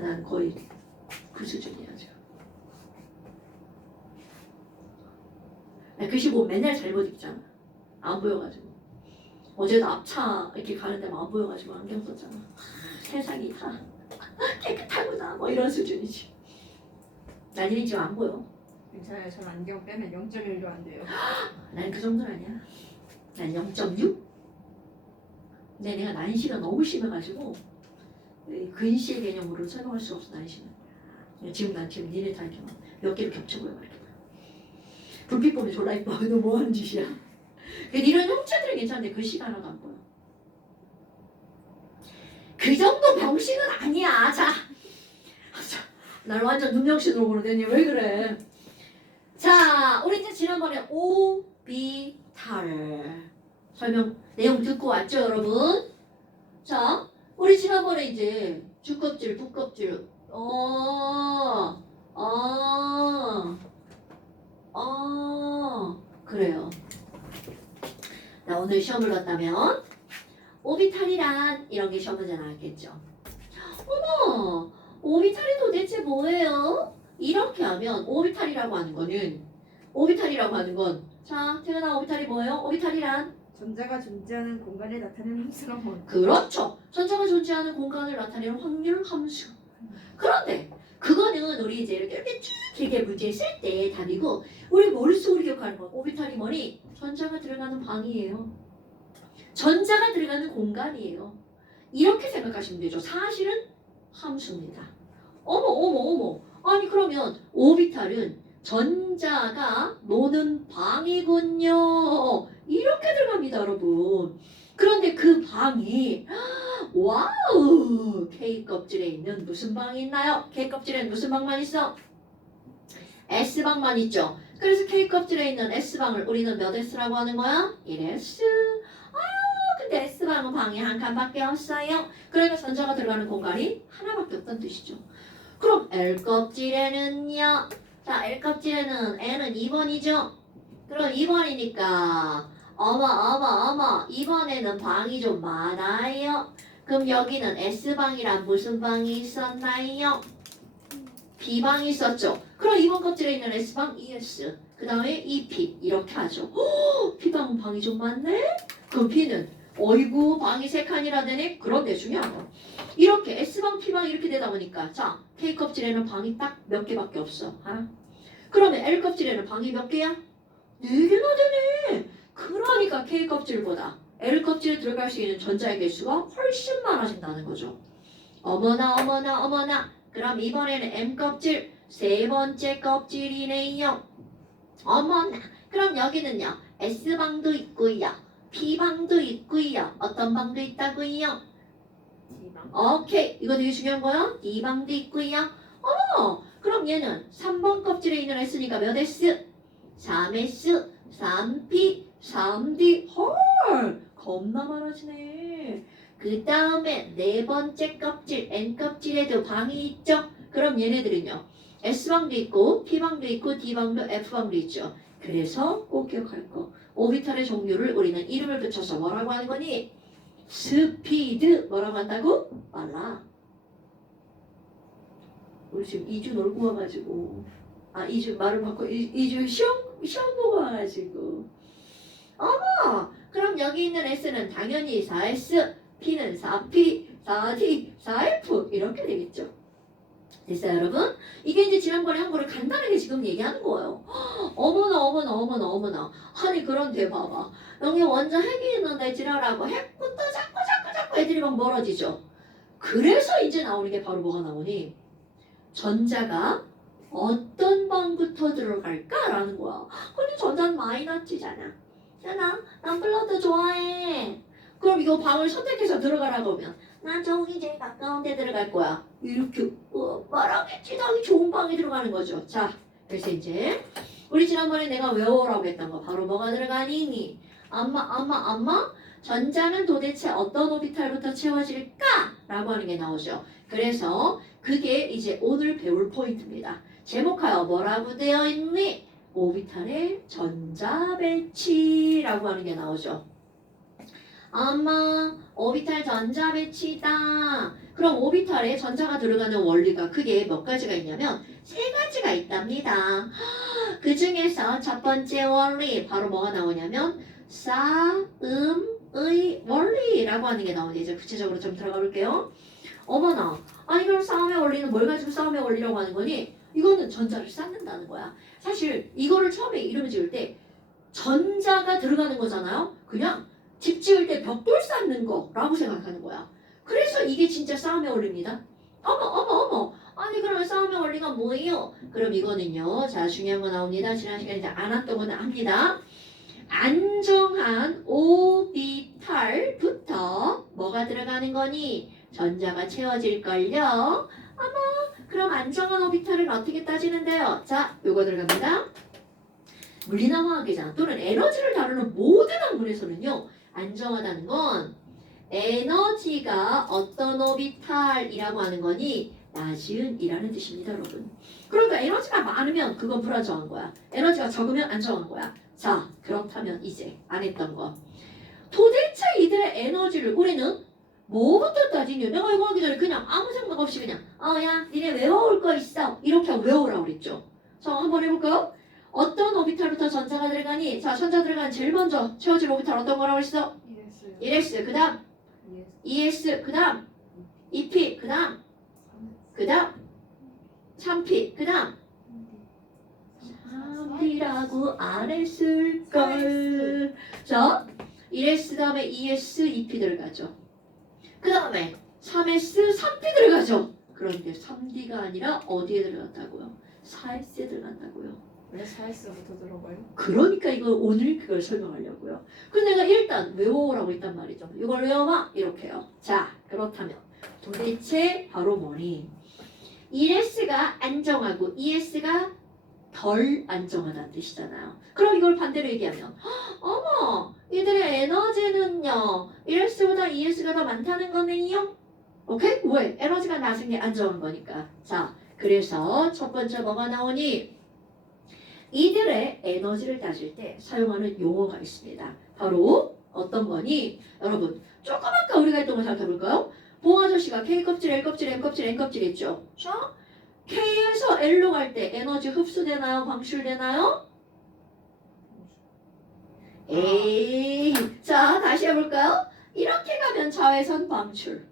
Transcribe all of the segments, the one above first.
난 거의 그 수준이야 지금. 글씨 보면 맨날 잘못 읽잖아. 안 보여가지고. 어제도 앞차 이렇게 가는데 안 보여가지고 안경 썼잖아. 세상이 다 깨끗하구나 뭐 이런 수준이지. 난이는 지금 안 보여. 괜찮아요. 전 안경 빼면 0.1도 안 돼요. 난 그 정도는 아니야. 난 0.6? 근데 내가 난시가 너무 심해가지고 근시의 개념으로 설명할 수 없어. 난시는. 난 지금 니네 다 이렇게 몇 개를 겹쳐보여 이렇게. 불빛 보면 졸라 이뻐. 너 뭐 하는 짓이야? 이런 형체들은 괜찮은데 글씨가 하나도 안 보여. 그 정도 병신은 아니야. 자, 날 완전 눈명신으로 보는데 니 왜 그래? 자, 우리 이제 지난번에 오비탈 설명 내용 듣고 왔죠, 여러분? 자, 우리 지난번에 이제 주껍질, 부껍질, 그래요. 나 오늘 시험을 봤다면 오비탈이란 이런 게 시험 문제 나왔겠죠. 어머, 오비탈이 도대체 뭐예요? 이렇게 하면 오비탈이라고 하는 건 자, 태어나 오비탈이 뭐예요? 오비탈이란 전자가 존재하는 공간에 나타내는 함수란 뭐? 그렇죠. 전자가 존재하는 공간을 나타내는 확률 함수. 그런데 그거는 우리 이제 이렇게 쭉 길게 문제 쓸 때 답이고 우리 머릿속으로 기억하는 건 오비탈이 뭐니? 전자가 들어가는 방이에요. 전자가 들어가는 공간이에요. 이렇게 생각하시면 되죠. 사실은 함수입니다. 어머. 아니 그러면 오비탈은 전자가 노는 방이군요. 이렇게 들어갑니다, 여러분. 그런데 그 방이 와우! K 껍질에 있는 무슨 방이 있나요? K 껍질에는 무슨 방만 있어? S방만 있죠. 그래서 K 껍질에 있는 S방을 우리는 몇 S라고 하는 거야? 1S. 근데 S방은 방이 한 칸밖에 없어요. 그러니까 전자가 들어가는 공간이 하나밖에 없다는 뜻이죠. 그럼 L 껍질에는요? 자, L 껍질에는 N은 2번이죠? 그럼 2번이니까 어머 2번에는 방이 좀 많아요. 그럼 여기는 S방이란 무슨 방이 있었나요? B방이 있었죠. 그럼 2번 껍질에 있는 S방 ES 그 다음에 EP 이렇게 하죠. B방은 방이 좀 많네? 그럼 B는 어이구 방이 3칸이라 되네? 그런데 중요한 건 이렇게 S방, P방 이렇게 되다 보니까 자 K 껍질에는 방이 딱 몇 개밖에 없어. 그러면 L 껍질에는 방이 몇 개야? 4개나 되네. 그러니까 K 껍질보다 L 껍질에 들어갈 수 있는 전자의 개수가 훨씬 많아진다는 거죠. 어머나. 그럼 이번에는 M 껍질 세 번째 껍질이네요. 어머나. 그럼 여기는요. S방도 있고요. P방도 있고요. 어떤 방도 있다고요? D방. 오케이. 이거 되게 중요한 거야. D방도 있고요. 그럼 얘는 3번 껍질에 있는 S니까 몇 S? 3S, 3P, 3D. 헐! 겁나 많아지네. 그 다음에 네 번째 껍질, N 껍질에도 방이 있죠? 그럼 얘네들은요. S방도 있고, P방도 있고, D방도 F방도 있죠. 그래서 꼭 기억할 거. 오비탈의 종류를 우리는 이름을 붙여서 뭐라고 하는 거니? 스피드. 뭐라고 한다고? 빨라. 우리 지금 2주 놀고 와가지고 2주 말을 바꿔 2주 시험 보고 와가지고 그럼 여기 있는 S는 당연히 4S P는 4P 4D 4F 이렇게 되겠죠. 됐어요 여러분? 이게 이제 지난번에 한 거를 간단하게 지금 얘기하는 거예요. 어머나 아니 그런데 봐봐 여기 원자 핵이 있는데 지랄하고 핵부터 자꾸 애들이 막 멀어지죠. 그래서 이제 나오는 게 바로 뭐가 나오니? 전자가 어떤 방부터 들어갈까라는 거야. 근데 전자는 마이너스잖아. 난 플러스 좋아해. 그럼 이거 방을 선택해서 들어가라고 하면 난 저기 제일 가까운 데 들어갈 거야. 이렇게 말하겠지. 당연히 좋은 방에 들어가는 거죠. 자, 그래서 이제 우리 지난번에 내가 외워라고 했던 거 바로 뭐가 들어가니? 엄마 전자는 도대체 어떤 오비탈부터 채워질까? 라고 하는 게 나오죠. 그래서 그게 이제 오늘 배울 포인트입니다. 제목하여 뭐라고 되어 있니? 오비탈의 전자 배치라고 하는 게 나오죠. 엄마, 오비탈 전자 배치다. 그럼 오비탈에 전자가 들어가는 원리가 크게 몇 가지가 있냐면 세 가지가 있답니다. 그 중에서 첫 번째 원리 바로 뭐가 나오냐면 싸움의 원리라고 하는 게 나오는데 이제 구체적으로 좀 들어가 볼게요. 어머나, 아니 그럼 싸움의 원리는 뭘 가지고 싸움의 원리라고 하는 거니? 이거는 전자를 쌓는다는 거야. 사실 이거를 처음에 이름을 지을 때 전자가 들어가는 거잖아요. 그냥 집 지을 때 벽돌 쌓는 거라고 생각하는 거야. 그래서 이게 진짜 싸움의 원리입니다. 어머. 아니 그러면 싸움의 원리가 뭐예요? 그럼 이거는요. 자 중요한 거 나옵니다. 지난 시간에 이제 안 왔던 거는 합니다. 안정한 오비탈부터 뭐가 들어가는 거니? 전자가 채워질걸요. 그럼 안정한 오비탈은 어떻게 따지는데요? 자, 요거 들어갑니다. 물리나 화학이잖아. 또는 에너지를 다루는 모든 학문에서는요. 안정하다는 건 에너지가 어떤 오비탈이라고 하는 거니? 낮은이라는 뜻입니다, 여러분. 그러니까 에너지가 많으면 그건 불안정한 거야. 에너지가 적으면 안정한 거야. 자, 그렇다면 이제 안 했던 거. 도대체 이들의 에너지를 우리는 뭐부터 따지냐? 내가 이거 하기 전에 그냥 아무 생각 없이 그냥 야 니네 외워올 거 있어 이렇게 하고 외우라고 그랬죠. 자 한번 해볼까요? 어떤 오비탈부터 전자가 들어가니? 자 전자 들어간 제일 먼저 채워질 오비탈 어떤 거라고 했어? 1s 그 다음 2s 그 다음 2p 그 다음 3p 그 다음 3p라고 안 했을걸. 자 1s 다음에 2s 2p 들어가죠. 그 다음에 3S, 3P 들어가죠. 그런데 3D가 아니라 어디에 들어간다고요? 4S에 들어간다고요. 왜 4S부터 들어가요? 그러니까 이걸 오늘 그걸 설명하려고요. 그래서 내가 일단 외워오라고 했단 말이죠. 이걸 외워봐? 이렇게요. 자, 그렇다면 도대체 바로 뭐니? 1S가 안정하고 2S가 덜 안정하다는 뜻이잖아요. 그럼 이걸 반대로 얘기하면 어머 이들의 에너지는요 1S보다 2S가 더 많다는 거네요. 오케이? 왜? 에너지가 낮은 게 안정한 거니까. 자 그래서 첫 번째 뭐가 나오니? 이들의 에너지를 따질 때 사용하는 용어가 있습니다. 바로 어떤 거니? 여러분 조금 아까 우리가 했던 거 생각해볼까요? 봉 아저씨가 K껍질, L껍질, M껍질, N껍질 있죠? 자 K에서 L로 갈 때 에너지 흡수되나요? 방출되나요? 에이, 자 다시 해볼까요? 이렇게 가면 자외선 방출,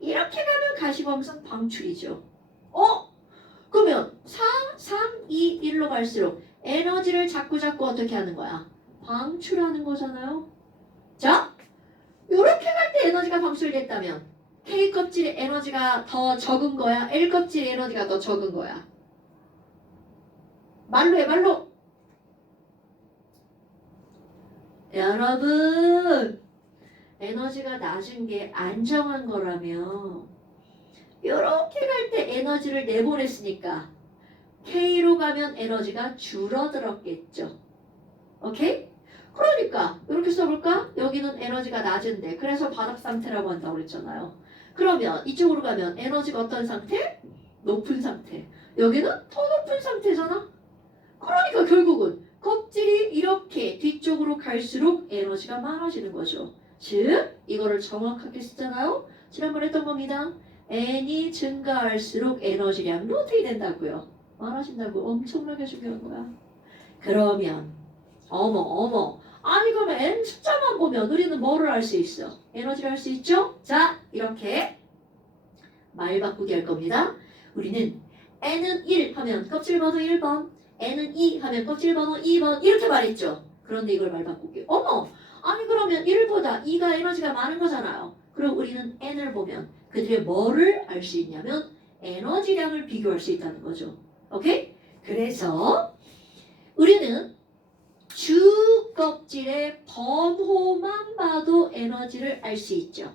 이렇게 가면 가시광선 방출이죠. 그러면 4, 3, 2, 1로 갈수록 에너지를 자꾸 어떻게 하는 거야? 방출하는 거잖아요. 자, 이렇게 갈 때 에너지가 방출됐다면 K껍질의 에너지가 더 적은 거야? L껍질의 에너지가 더 적은 거야? 말로 해, 말로. 여러분, 에너지가 낮은 게 안정한 거라며 이렇게 갈 때 에너지를 내보냈으니까 K로 가면 에너지가 줄어들었겠죠. 오케이? 그러니까 이렇게 써볼까? 여기는 에너지가 낮은데 그래서 바닥 상태라고 한다고 그랬잖아요. 그러면 이쪽으로 가면 에너지가 어떤 상태? 높은 상태. 여기는 더 높은 상태잖아. 그러니까 결국은 껍질이 이렇게 뒤쪽으로 갈수록 에너지가 많아지는 거죠. 즉 이거를 정확하게 쓰잖아요. 지난번에 했던 겁니다. N이 증가할수록 에너지량도 어떻게 된다고요? 많아진다고. 엄청나게 중요한 거야. 그러면 어머 아니 그러면 N 숫자만 보면 우리는 뭐를 알 수 있어? 에너지를 알 수 있죠? 자 이렇게 말 바꾸기 할 겁니다. 우리는 N은 1 하면 껍질 번호 1번, N은 2 하면 껍질 번호 2번 이렇게 말했죠. 그런데 이걸 말 바꾸기. 어머 아니 그러면 1보다 2가 에너지가 많은 거잖아요. 그럼 우리는 N을 보면 그들의 뭐를 알 수 있냐면 에너지량을 비교할 수 있다는 거죠. 오케이? 그래서 우리는 주 껍질의 번호만 봐도 에너지를 알 수 있죠.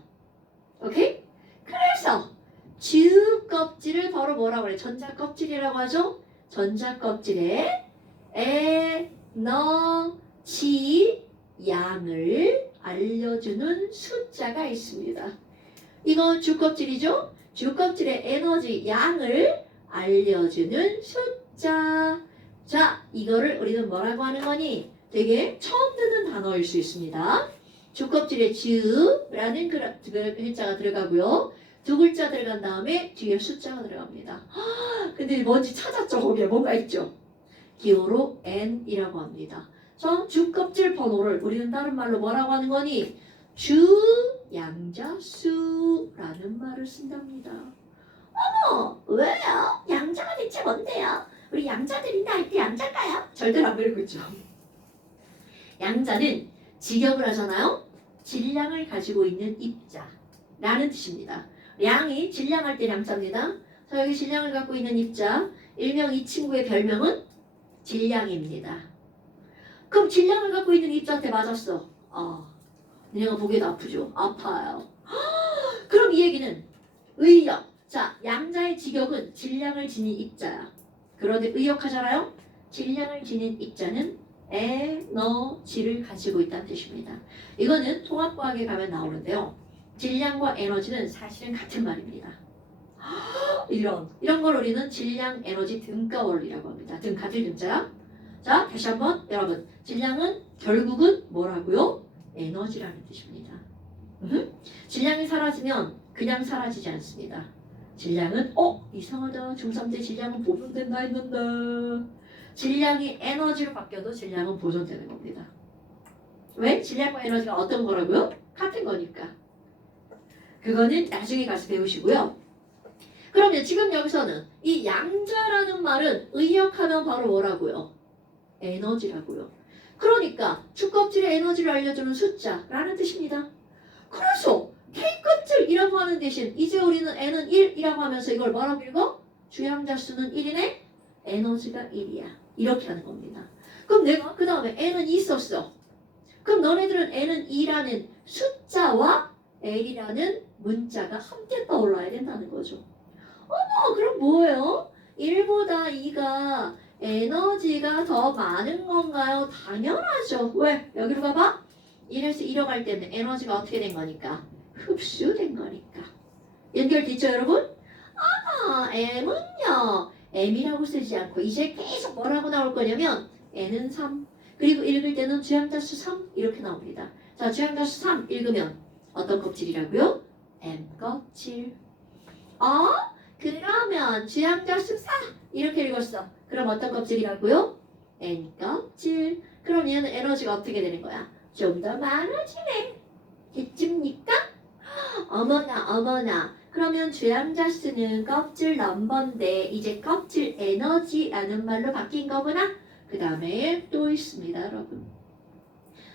오케이? 그래서 주 껍질을 바로 뭐라고 그래? 전자 껍질이라고 하죠? 전자 껍질의 에너지 양을 알려주는 숫자가 있습니다. 이거 주 껍질이죠? 주 껍질의 에너지 양을 알려주는 숫자. 자, 이거를 우리는 뭐라고 하는 거니? 되게 처음 듣는 단어일 수 있습니다. 주 껍질에 주라는 글자가 들어가고요. 두 글자 들어간 다음에 뒤에 숫자가 들어갑니다. 근데 뭔지 찾았죠? 거기에 뭔가 있죠? 기호로 n이라고 합니다. 자, 주껍질 번호를 우리는 다른 말로 뭐라고 하는 거니? 주양자수라는 말을 쓴답니다. 왜요? 양자가 대체 뭔데요? 우리 양자들이나 할 때 양자일까요? 절대로 안 그러고 있죠. 양자는 직역을 하잖아요. 질량을 가지고 있는 입자라는 뜻입니다. 양이 질량할 때 양자입니다. 자, 여기 질량을 갖고 있는 입자, 일명 이 친구의 별명은 질량입니다. 그럼 질량을 갖고 있는 입자한테 맞았어. 내가 보기에도 아프죠? 아파요. 그럼 이 얘기는 의역. 자, 양자의 직역은 질량을 지닌 입자야. 그런데 의역하잖아요? 질량을 지닌 입자는 에너지를 가지고 있다는 뜻입니다. 이거는 통합과학에 가면 나오는데요. 질량과 에너지는 사실은 같은 말입니다. 이런 걸 우리는 질량 에너지 등가 원리라고 합니다. 등 같은 등자야. 자, 다시 한번 여러분, 질량은 결국은 뭐라고요? 에너지라는 뜻입니다. 질량이 사라지면 그냥 사라지지 않습니다. 질량은 이상하다. 중3 때 질량은 보존된다 했는데 질량이 에너지로 바뀌어도 질량은 보존되는 겁니다. 왜? 질량과 에너지가 어떤 거라고요? 같은 거니까. 그거는 나중에 가서 배우시고요. 그러면 지금 여기서는 이 양자라는 말은 의역하면 바로 뭐라고요? 에너지라고요. 그러니까 주껍질의 에너지를 알려주는 숫자라는 뜻입니다. 그래서 K껍질이라고 하는 대신 이제 우리는 N은 1이라고 하면서 이걸 뭐라고 읽어? 주양자 수는 1이네? 에너지가 1이야. 이렇게 하는 겁니다. 그럼 내가 그 다음에 N은 2 썼어. 그럼 너네들은 N은 2라는 숫자와 L이라는 문자가 함께 떠올라야 된다는 거죠. 그럼 뭐예요? 1보다 2가 에너지가 더 많은 건가요? 당연하죠. 왜? 여기로 봐봐. 1에서 1로 갈 때는 에너지가 어떻게 된 거니까? 흡수된 거니까. 연결됐죠, 여러분? M은요. M이라고 쓰지 않고 이제 계속 뭐라고 나올 거냐면 N은 3. 그리고 읽을 때는 주양자수 3 이렇게 나옵니다. 자, 주양자수 3 읽으면 어떤 껍질이라고요? M 껍질. 그러면 주양자수 4 이렇게 읽었어. 그럼 어떤 껍질이라고요? N 껍질. 그럼 얘는 에너지가 어떻게 되는 거야? 좀 더 많아지네. 됐습니까? 어머나. 그러면 주양자수는 껍질 넘버인데 이제 껍질 에너지라는 말로 바뀐 거구나. 그 다음에 또 있습니다, 여러분.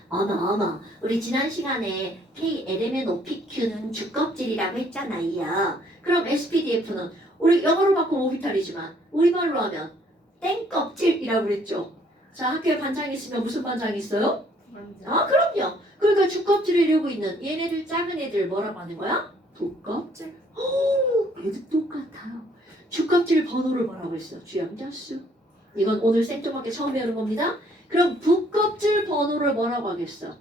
어머. 우리 지난 시간에 K-LMNOPQ는 주껍질이라고 했잖아요. 그럼 SPDF는 우리 영어로 바꾸면 오비탈이지만 우리말로 하면 땡껍질이라고 그랬죠. 자, 학교에 반장이 있으면 무슨 반장이 있어요? 그럼요. 그러니까 주껍질을 이루고 있는 얘네들 작은 애들 뭐라고 하는 거야? 부껍질. 얘도 똑같아요. 주껍질 번호를 뭐라고 했어? 주양자수. 이건 오늘 생뚱맞게 처음 배우는 겁니다. 그럼 부껍질 번호를 뭐라고 하겠어?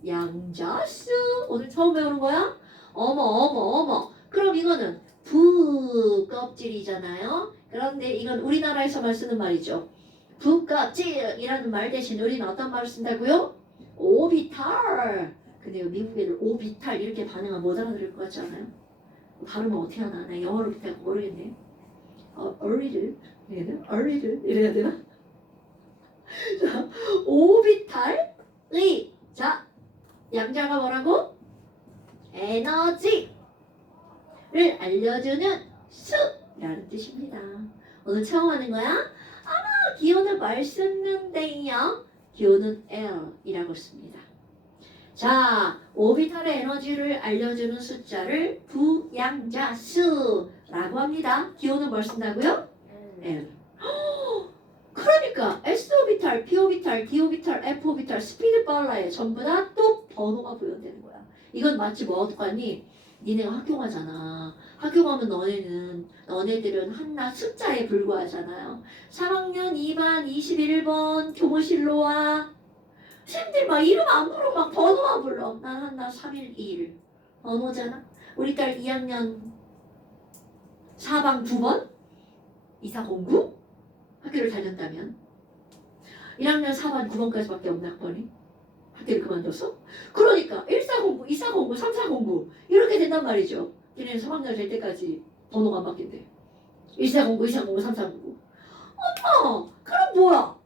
부양자수. 오늘 처음 배우는 거야? 어머. 그럼 이거는 부껍질이잖아요. 그런데 이건 우리나라에서만 쓰는 말이죠. 부껍질이라는 말 대신 우리는 어떤 말을 쓴다고요? 오비탈. 근데 미국 애들 오비탈 이렇게 반응하면 못 알아들을 것 같지 않아요? 발음은 어떻게 하나? 나 영어로 그때 모르겠네. 어리들 이래야 되나? 자, 오비탈의 자 양자가 뭐라고? 에너지를 알려주는 수라는 뜻입니다. 오늘 처음 하는 거야? 기호는 뭘 썼는데요? 기호는 L이라고 씁니다. 자, 오비탈의 에너지를 알려주는 숫자를 부양자수라고 합니다. 기호는 뭘 쓴다고요? L. 그러니까 S-오비탈, P-오비탈, D-오비탈, F-오비탈, 스피드 빨라에 전부 다 또 번호가 구현되는 거야. 이건 마치 뭐 어떡하니? 니네가 학교 가잖아. 학교 가면 너네들은 한낱 숫자에 불과하잖아요. 3학년 2반 21번 교무실로 와. 쌤들 막 이름 안 불러. 막 번호만 불러. 난 한낱 312일. 번호잖아. 우리 딸 2학년 4반 9번 2409 학교를 다녔다면 1학년 4반 9번까지밖에 없는 학번이 학교를 그만뒀어? 그러니까 1409, 2409, 3409 이렇게 된단 말이죠. 걔네는 3학년 될 때까지 번호가 안 바뀐대. 1409, 2409, 3409. 그럼 뭐야?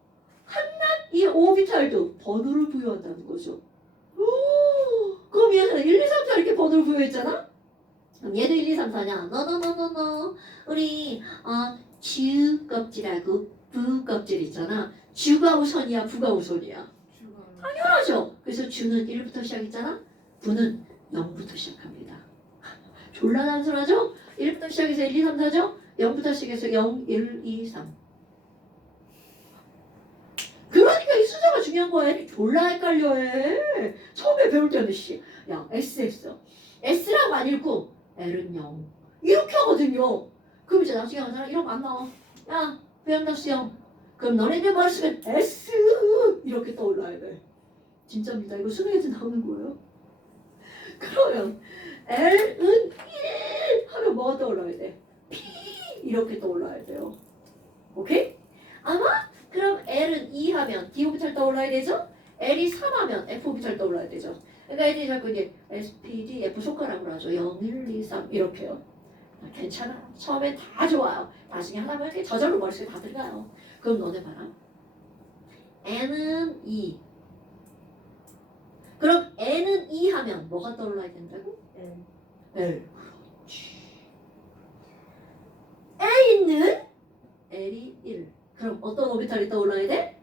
한낱 이 오비탈도 번호를 부여한다는 거죠. 오, 그럼 얘는 1, 2, 3, 4 이렇게 번호를 부여했잖아? 그럼 얘도 1, 2, 3, 4냐? 너너너너너 우리 주 껍질하고 부 껍질 있잖아. 주가 우선이야, 부가 우선이야. 주가 당연하죠. 그래서 주는 1부터 시작했잖아. 부는 0부터 시작합니다. 졸라 단순하죠? 1부터 시작해서 1, 2, 3, 4죠? 0부터 시작해서 0, 1, 2, 3. 그러니까 이 숫자가 중요한 거야. 애들이 졸라 헷갈려해. 처음에 배울 때는 야 S 했어. S라고 안 읽고 L은 0 이렇게 하거든요. 그럼 이제 나중에 하잖아. 이런 거 안 나와. 야 부양다수 0. 그럼 너네들 머릿속에 S 이렇게 떠올라야 돼. 진짜입니다. 이거 수능에서 나오는 거예요. 그러면 L은 1 하면 뭐가 떠올라야 돼? P 이렇게 떠올라야 돼요. 오케이? 아마 그럼 L은 2 하면 D 오비탈 떠올라야 되죠? L이 3 하면 F 오비탈 떠올라야 되죠. 그러니까 애들이 자꾸 이제 S, P, D, F 손가락으로 하죠. 0, 1, 2, 3 이렇게요. 괜찮아. 처음엔 다 좋아요. 나중에 하다 보면 저절로 머릿속에 다 들어가요. 그럼 너네 봐라. N은 2. 그럼 N은 2 하면 뭐가 떠올라야 된다고? L. L. A는 L이 1. 그럼 어떤 오비탈이 떠올라야 돼?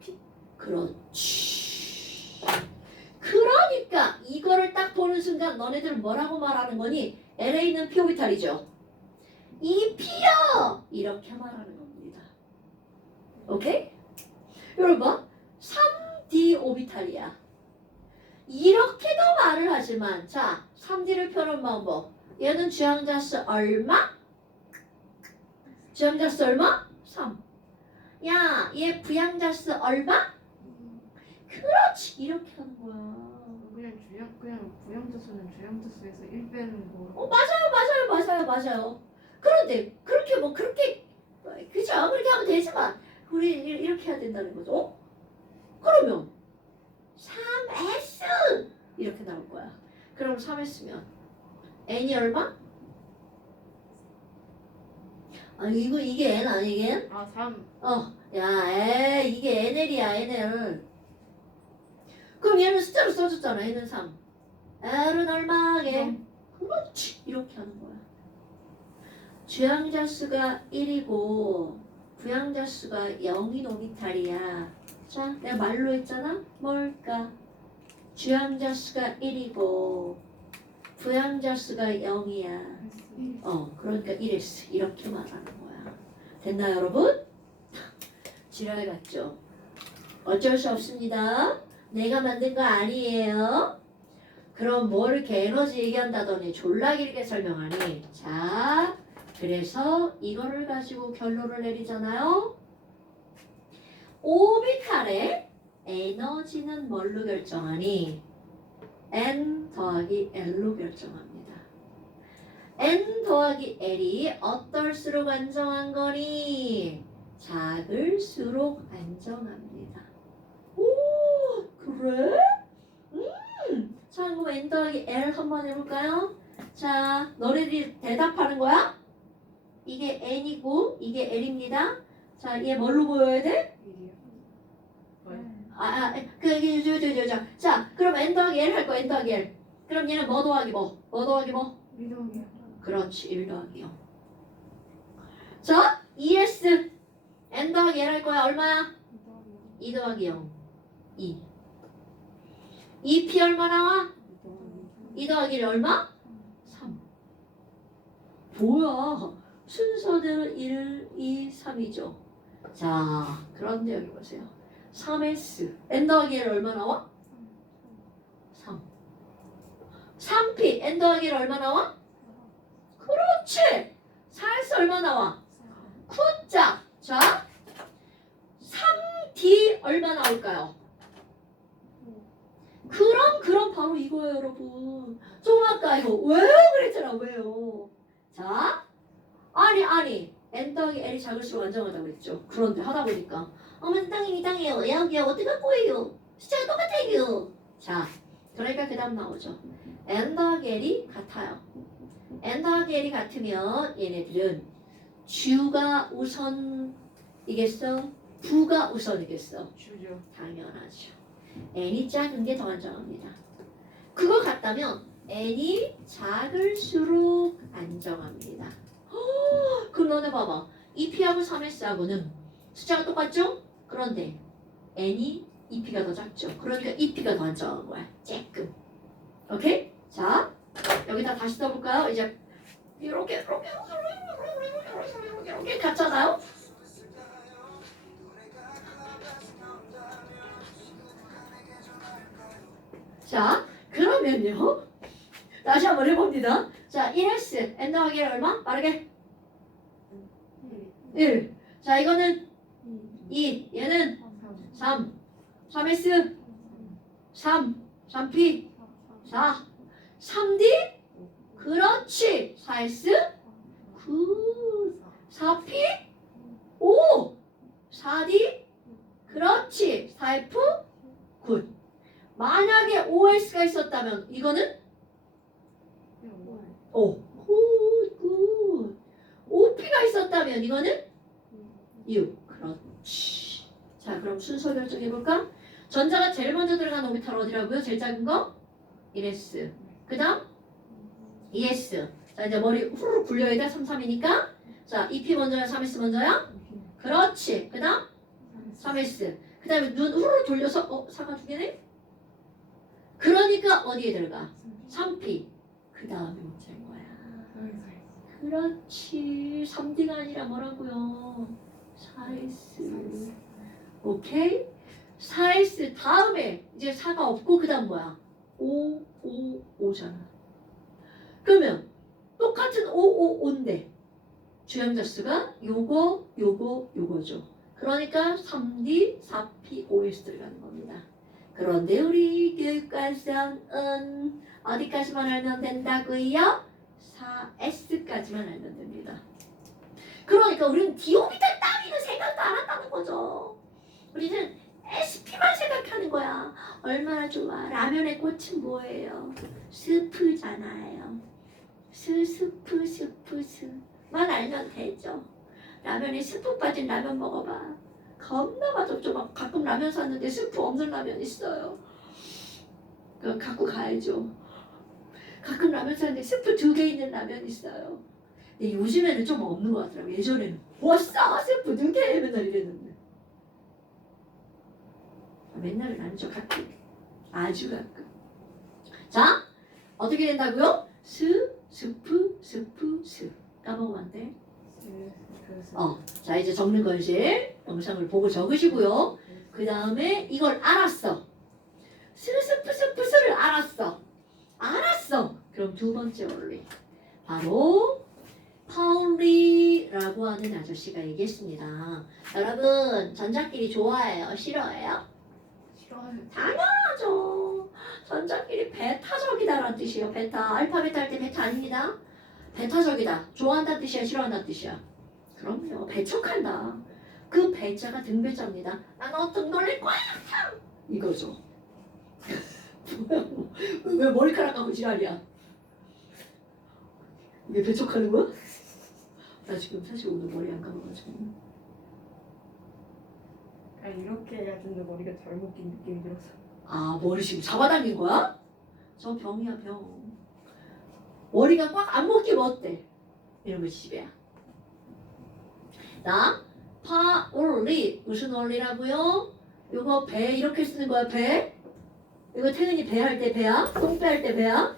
P. 그렇지. 그러니까 이거를 딱 보는 순간 너네들 뭐라고 말하는 거니? L에 있는 P 오비탈이죠. 이 P요! 이렇게 말하는 겁니다. 오케이? 여러분 봐. 3D 오비탈이야. 이렇게도 말을 하지만 자 3D를 펴는 방법. 얘는 주양자수 얼마? 주양자수 얼마? 3. 야, 얘 부양자수 얼마? 그렇지. 이렇게 하는 거야. 그냥 부양자수는 주양자수에서 1 빼는 거. 맞아요. 그런데 그렇게 그죠? 그렇게 하면 되지만 우리 이렇게 해야 된다는 거죠. 그러면 3S 이렇게 나올 거야. 그럼 3S면 N이 얼마? 이게 N 아니게? 3. 이게 NL이야, NL. 그럼 얘는 숫자로 써줬잖아, N은 3. L은 얼마게? 그렇지, 이렇게 하는 거야. 주양자 수가 1이고 부양자 수가 0인 오비탈이야. 자, 내가 말로 했잖아? 뭘까? 주양자 수가 1이고 부양자 수가 0이야. 그러니까 1S 이렇게 말하는 거야. 됐나요, 여러분? 지랄 같죠? 어쩔 수 없습니다. 내가 만든 거 아니에요. 그럼 뭐 이렇게 에너지 얘기한다더니 졸라 길게 설명하니? 자, 그래서 이거를 가지고 결론을 내리잖아요. 오비탈의 에너지는 뭘로 결정하니? N 더하기 L로 결정합니다. N 더하기 L이 어떨수록 안정한 거니? 작을수록 안정합니다. 오, 그래? 자, 그럼 N 더하기 L 한번 해볼까요? 자, 너네들이 대답하는 거야? 이게 N이고 이게 L입니다. 자, 얘 뭘로 보여야 돼? 1이요. 자, 그럼 N 더하기 L 할 거야, N 더하기 L. 그럼 얘는 뭐 더하기 뭐? 뭐 더하기 뭐? 1 더하기 그렇지, 1 더하기 0. 자, ES. N 더하기 L 할 거야, 얼마야? 2 더하기 0. 2. 2P 얼마 나와? 2 더하기 1 얼마? 3. 뭐야? 순서대로 1, 2, 3이죠. 자, 그런데 여기 보세요. 3S. N 더하기 1 얼마 나와? 3. 3P. N 더하기 1 얼마 나와? 그렇지. 4S 얼마 나와? 9자. 자, 3D 얼마 나올까요? 그럼 바로 이거예요, 여러분. 좀 아까 이거 왜요 그랬잖아, 왜요? 자, 아니 N 더하기 L이 작을수록 안정하다고 그랬죠. 그런데 하다 보니까 어머니 땅이에요. 여기 어떻게 할 거예요? 숫자가 똑같아요. 자, 그러니까 그 다음 나오죠. n 더하기 l이 같아요. n 더하기 l이 같으면 얘네들은 주가 우선이겠어? 부가 우선이겠어? 주죠. 당연하죠. n이 작은 게 더 안정합니다. 그거 같다면 n이 작을수록 안정합니다. 그럼 너네 봐봐. 2p하고 3s하고는 숫자가 똑같죠? 그런데 n이 2p가 더 작죠. 그러니까 2p가 더 안정한 거야. 쬐끔. 오케이? 자, 여기다 다시 써볼까요? 이제 이렇게 같잖아요? 자, 그러면요. 다시 한번 해봅니다. 자, 1s, n 더하기 1 얼마? 빠르게. 1. 자, 이거는 2, 얘는 3. 3s, 3. 3p, 4. 3d, 그렇지. 4s, 9. 4p, 5. 4d, 그렇지. 4f, 9. 만약에 5s가 있었다면 이거는 5. 굿. 5p가 있었다면 이거는 6. 그렇지. 자, 그럼 순서 결정해볼까? 전자가 제일 먼저 들어간 오비탈 어디라고요? 제일 작은 거? 1s. 그 다음? 2s. 자, 이제 머리 후루룩 굴려야 돼. 3, 3이니까. 자, 2p 먼저야? 3s 먼저야? 그렇지. 그 다음? 3s. 그 다음에 눈 후루룩 돌려서 4가 두 개네? 그러니까 어디에 들어가? 3p. 그 다음에 문제인 거야. 그렇지. 3D가 아니라 뭐라고요? 4S. 오케이? 4S 다음에 이제 4가 없고 그 다음 뭐야? 5, 5, 5잖아. 그러면 똑같은 5, 5, 5인데 주행자 수가 요거죠. 그러니까 3D, 4P, 5S 들어가는 겁니다. 그런데 우리 교육과정은 어디까지만 알면 된다고요? 4S까지만 알면 됩니다. 그러니까 우리는 디오비탈 따위는 생각도 안 한다는 거죠. 우리는 SP만 생각하는 거야. 얼마나 좋아. 라면의 꽃은 뭐예요? 스프잖아요. 스프만 알면 되죠. 라면에 스프 빠진 라면 먹어봐. 겁나 맛없죠. 막 가끔 라면 샀는데 스프 없는 라면 있어요. 그거 갖고 가야죠. 가끔 라면 샀는데 스프 2개 있는 라면 있어요. 근데 요즘에는 좀 없는 것 같더라고요. 예전에는 왔어 스프 2개 맨날 이랬는데. 맨날은 아니죠. 가끔. 아주 가끔. 자, 어떻게 된다고요? 스프. 까먹으면 안 돼. 자 이제 적는 거 이제 영상을 보고 적으시고요. 그 다음에 이걸 알았어. 스를 알았어. 그럼 두 번째 원리. 바로 파울리라고 하는 아저씨가 얘기했습니다. 여러분 전자끼리 좋아해요? 싫어해요? 싫어요. 당연하죠. 전자끼리 베타적이다라는 뜻이에요. 베타. 알파 베타 할 때 베타 아닙니다. 베타적이다. 좋아한다는 뜻이야? 싫어한다는 뜻이야? 그럼요. 배척한다. 그 배자가 등배자입니다. 나 너 등 돌릴 거야. 이거죠. 왜 머리카락 감고 지랄이야? 이게 배척하는 거야? 나 지금 사실 오늘 머리 안 감아가지고. 아 이렇게 해가지고 머리가 잘못 낀 느낌이 들어서. 아 머리 지금 잡아당긴 거야? 저 병이야 병. 머리가 꽉 안 묶이면 어때? 이런 거 지배야. 자, 파올리 무슨 원리라고요? 이거 배 이렇게 쓰는 거야 배? 이거 태근이 배 할 때 배야? 똥배 할 때 배야?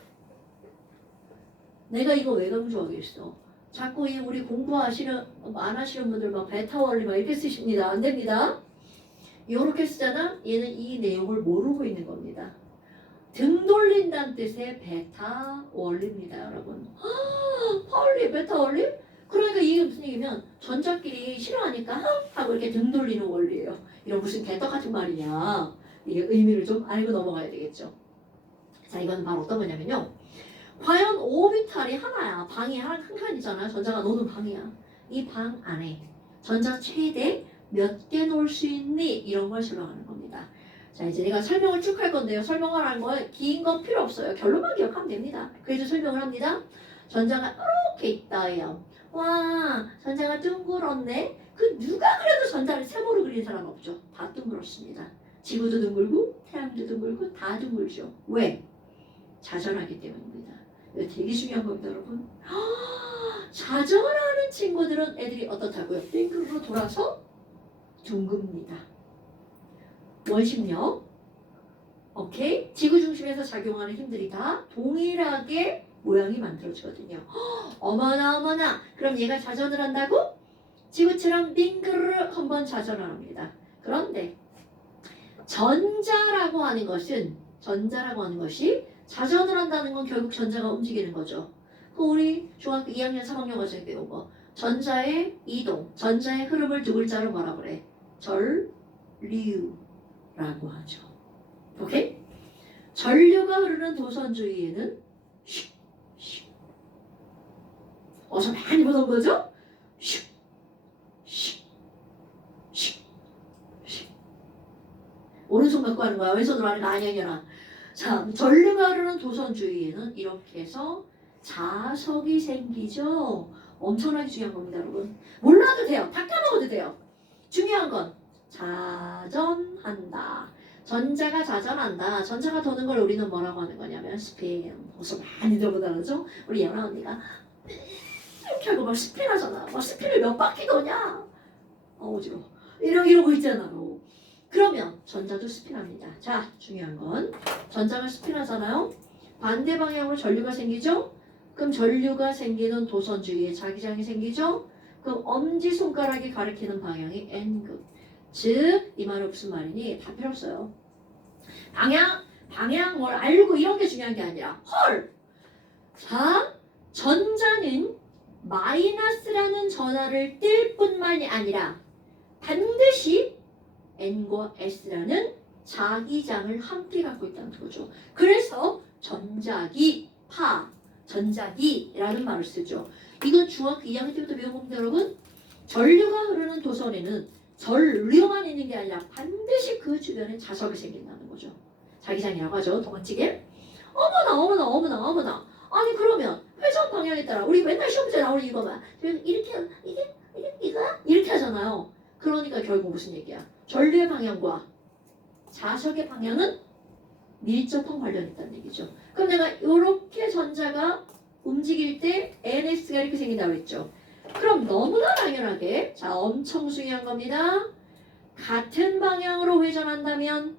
내가 이거 왜 강조하겠어? 자꾸 이 우리 안 하시는 분들 막 베타 원리 막 이렇게 쓰십니다. 안 됩니다. 이렇게 쓰잖아. 얘는 이 내용을 모르고 있는 겁니다. 등 돌린다는 뜻의 베타 원리입니다, 여러분. 파울리 베타 원리? 그러니까 이게 무슨 얘기면 전자끼리 싫어하니까 하고 이렇게 등 돌리는 원리예요. 이런 무슨 개떡 같은 말이냐. 이게 의미를 좀 알고 넘어가야 되겠죠. 자, 이건 바로 어떤 거냐면요. 과연 오비탈이 하나야. 방이 한 칸이잖아. 전자가 노는 방이야. 이 방 안에 전자 최대 몇 개 놓을 수 있니? 이런 걸 설명하는 겁니다. 자, 이제 내가 설명을 쭉 할 건데요. 설명을 하는 건 긴 건 필요 없어요. 결론만 기억하면 됩니다. 그래서 설명을 합니다. 전자가 이렇게 있다요. 와, 전자가 둥그렇네. 그 누가 그래도 전자를 세모로 그린 사람 없죠. 다 둥그렇습니다. 지구도 둥글고 태양도 둥글고 다 둥글죠. 왜? 자전하기 때문입니다. 이거 되게 중요한 겁니다, 여러분. 자전하는 친구들은 애들이 어떻다고요? 빙크로 돌아서 둥급니다. 원심력. 오케이? 지구 중심에서 작용하는 힘들이 다 동일하게 모양이 만들어지거든요. 어머나 어머나. 그럼 얘가 자전을 한다고? 지구처럼 빙그르 한번 자전을 합니다. 그런데 전자라고 하는 것이 자전을 한다는 건 결국 전자가 움직이는 거죠. 우리 중학교 2학년 3학년 과정에 배운 거. 전자의 이동, 전자의 흐름을 두 글자로 뭐라 그래? 전류라고 하죠. 오케이? 전류가 흐르는 도선 주위에는 어서 많이 보던 거죠? 오른손 갖고 하는 거야. 왼손으로 하는 거 아니야. 자, 전류가 흐르는 도선 주위에는 이렇게 해서 자석이 생기죠. 엄청나게 중요한 겁니다, 여러분. 몰라도 돼요. 다 까먹어도 돼요. 중요한 건 자전한다. 전자가 자전한다. 전자가 도는 걸 우리는 뭐라고 하는 거냐면 스핀. 어서 많이 들어보다죠? 우리 연아 언니가 이렇게 하고 막 스핀 하잖아. 막 스핀을 몇 바퀴 도냐? 어지러워. 이러고 있잖아요. 그러면 전자도 스핀합니다. 자, 중요한 건 전자가 스핀하잖아요. 반대 방향으로 전류가 생기죠? 그럼 전류가 생기는 도선 주위에 자기장이 생기죠? 그럼 엄지손가락이 가리키는 방향이 N극. 즉, 이 말은 무슨 말이니? 다 필요 없어요. 방향 뭘 알고 이런 게 중요한 게 아니라 헐! 자, 전자는 마이너스라는 전하를 띨 뿐만이 아니라 반드시 N과 S라는 자기장을 함께 갖고 있다는 거죠. 그래서 전자기라는 말을 쓰죠. 이건 중학교 2학년 때부터 배운 겁니다, 여러분. 전류가 흐르는 도선에는 전류만 있는 게 아니라 반드시 그 주변에 자석이 생긴다는 거죠. 자기장이라고 하죠. 더 멋지게. 어머나. 아니 그러면 회전 방향에 따라 우리 맨날 시험 문제 나오는 이거만 이거야? 이렇게 하잖아요. 그러니까 결국 무슨 얘기야? 전류의 방향과 자석의 방향은 밀접한 관련이 있다는 얘기죠. 그럼 내가 이렇게 전자가 움직일 때 NS가 이렇게 생긴다고 했죠. 그럼 너무나 당연하게 자 엄청 중요한 겁니다. 같은 방향으로 회전한다면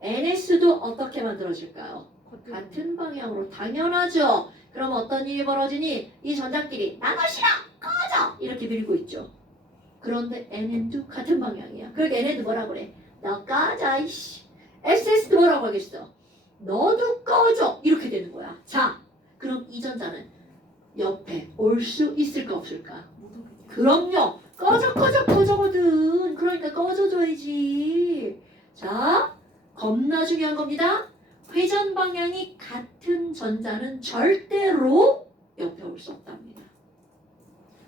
NS도 어떻게 만들어질까요? 같은 방향으로 당연하죠. 그럼 어떤 일이 벌어지니? 이 전자끼리 나가 싫어! 꺼져! 이렇게 밀고 있죠. 그런데 NN도 같은 방향이야. 그러니까 NN도 뭐라고 그래? 너 꺼져 이씨. SS도 뭐라고 하겠어? 너도 꺼져! 이렇게 되는 거야. 자, 그럼 이 전자는 옆에 올 수 있을까 없을까? 그럼요. 꺼져거든. 그러니까 꺼져줘야지. 자, 겁나 중요한 겁니다. 회전 방향이 같은 전자는 절대로 옆에 올 수 없답니다.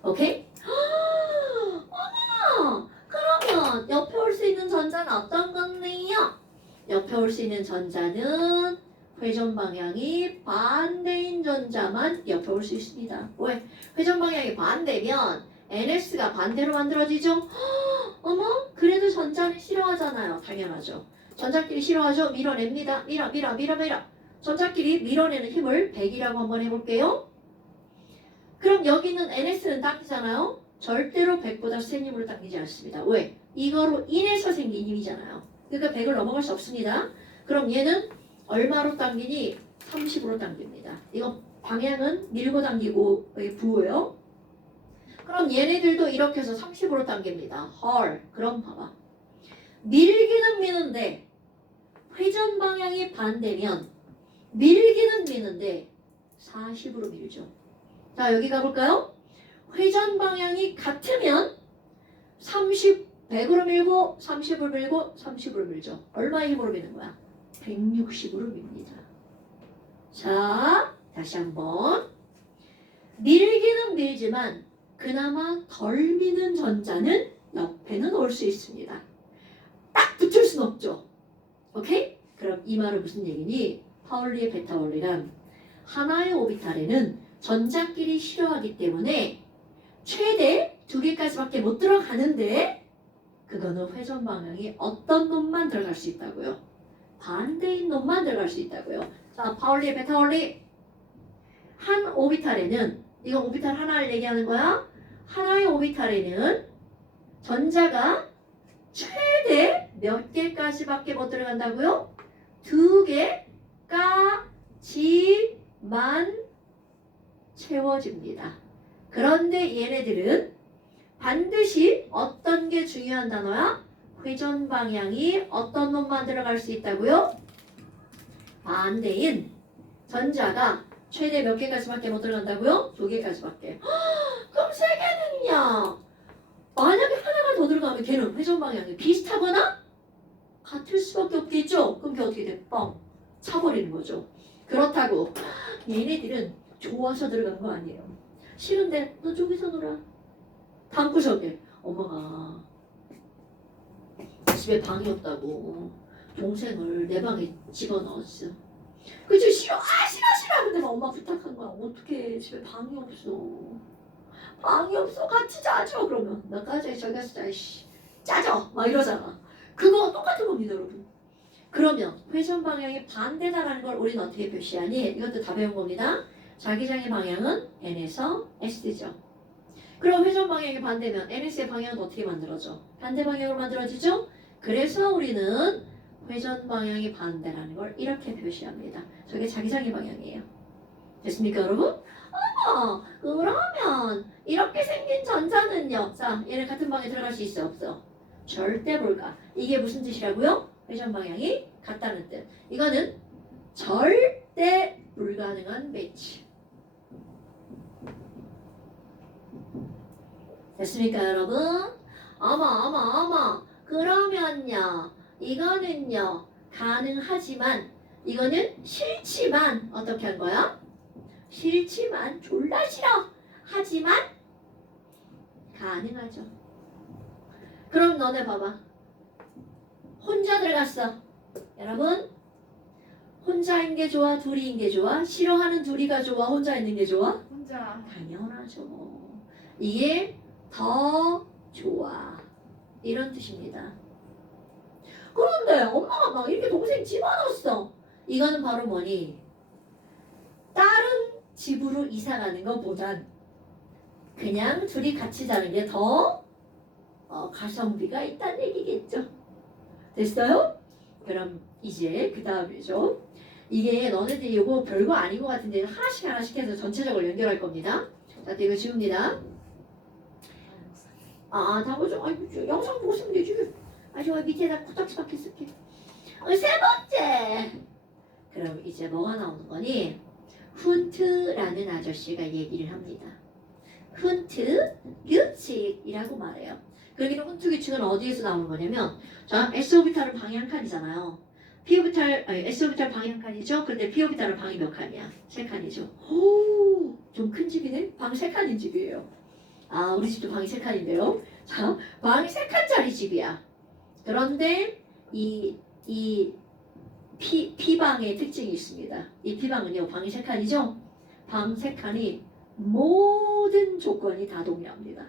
오케이? 어머나! 그러면 옆에 올 수 있는 전자는 어떤 건데요? 옆에 올 수 있는 전자는 회전 방향이 반대인 전자만 옆에 올 수 있습니다. 왜? 회전 방향이 반대면 NS가 반대로 만들어지죠? 어머? 그래도 전자를 싫어하잖아요. 당연하죠. 전자끼리 싫어하죠? 밀어냅니다. 밀어. 전자끼리 밀어내는 힘을 100이라고 한번 해볼게요. 그럼 여기는 NS는 당기잖아요. 절대로 100보다 센 힘으로 당기지 않습니다. 왜? 이거로 인해서 생긴 힘이잖아요. 그러니까 100을 넘어갈 수 없습니다. 그럼 얘는 얼마로 당기니? 30으로 당깁니다. 이거 방향은 밀고 당기고 부호예요. 그럼 얘네들도 이렇게 해서 30으로 당깁니다. 헐. 그럼 봐봐. 밀기는 미는데 회전 방향이 반대면 밀기는 미는데 40으로 밀죠. 자, 여기 가볼까요? 회전 방향이 같으면 100으로 밀고 30으로 밀고 30으로 밀죠. 얼마의 힘으로 미는 거야? 160으로 밉니다. 자, 다시 한번. 밀기는 밀지만 그나마 덜 미는 전자는 옆에는 올 수 있습니다. 딱 붙을 순 없죠. 오케이? 그럼 이 말은 무슨 얘기니? 파울리의 베타 원리란 하나의 오비탈에는 전자끼리 실효하기 때문에 최대 2개까지밖에 못 들어가는데 그거는 회전 방향이 어떤 놈만 들어갈 수 있다고요? 반대인 놈만 들어갈 수 있다고요. 자, 파울리의 베타 원리. 한 오비탈에는, 이건 오비탈 하나를 얘기하는 거야. 하나의 오비탈에는 전자가 최대 몇 개까지밖에 못 들어간다고요? 2개까지만 채워집니다. 그런데 얘네들은 반드시 어떤 게 중요한 단어야? 회전 방향이 어떤 놈만 들어갈 수 있다고요? 반대인 전자가 최대 몇 개까지밖에 못 들어간다고요? 2개까지밖에. 그럼 3개는요? 만약에 하나가 더 들어가면 걔는 회전 방향이 비슷하거나 같을 수밖에 없겠죠? 그럼 걔 어떻게 돼? 뻥 차버리는 거죠. 그렇다고 얘네들은 좋아서 들어간 거 아니에요. 싫은데 너 저기서 놀아. 다음 구석에 엄마가 집에 방이 없다고 동생을 내 방에 집어넣었어. 그치? 싫어. 싫어. 근데 막 엄마 부탁한 거야. 어떻게 집에 방이 없어. 방이 없어. 같이 자죠. 그러면 나 까지 저기 가서 자. 짜져. 막 이러잖아. 그거 똑같은 겁니다, 여러분. 그러면 회전 방향이 반대다라는 걸 우리는 어떻게 표시하니? 이것도 다 배운 겁니다. 자기장의 방향은 n에서 s죠. 그럼 회전 방향이 반대면 ns의 방향은 어떻게 만들어져? 반대 방향으로 만들어지죠? 그래서 우리는 회전 방향이 반대라는 걸 이렇게 표시합니다. 저게 자기장의 방향이에요. 됐습니까, 여러분? 그러면 이렇게 생긴 전자는요. 자, 얘네 같은 방에 들어갈 수 있어, 없어? 절대 불가. 이게 무슨 뜻이라고요? 회전 방향이 같다는 뜻. 이거는 절대 불가능한 매치. 됐습니까, 여러분? 어머. 그러면요. 이거는요. 가능하지만 이거는 싫지만 어떻게 한 거야? 싫지만 졸라 싫어. 하지만 가능하죠. 그럼 너네 봐봐. 혼자 들어갔어. 여러분, 혼자인 게 좋아? 둘이인 게 좋아? 싫어하는 둘이가 좋아? 혼자 있는 게 좋아? 혼자. 당연하죠. 이게 더 좋아. 이런 뜻입니다. 그런데 엄마가 막 이렇게 동생 집어넣었어. 이거는 바로 뭐니? 다른 집으로 이사 가는 것보단 그냥 둘이 같이 자는 게 더 가성비가 있다는 얘기겠죠. 됐어요? 그럼 이제 그 다음이죠. 이게 너네들이 이거 별거 아닌 것 같은데 하나씩 해서 전체적으로 연결할 겁니다. 자, 이거 지웁니다. 다 보죠. 아이고, 영상 보고 쓰면 되지. 저 밑에다 코딱지 박혀 쓸게. 세 번째. 그럼 이제 뭐가 나오는 거니? 훈트라는 아저씨가 얘기를 합니다. 훈트 규칙이라고 말해요. 그러기는 훈트 규칙은 어디에서 나오는 거냐면, 자, S오비탈은 방이 한 칸이잖아요. S오비탈 방이 한 칸이죠? 근데 P오비탈은 방이 몇 칸이야? 3칸이죠. 오, 좀 큰 집이네? 방 3칸인 집이에요. 우리 집도 방이 3칸인데요. 자, 방이 3칸짜리 집이야. 그런데 이 P방의 특징이 있습니다. 이 P방은요, 방이 3칸이죠? 방 3칸이 모든 조건이 다 동일합니다.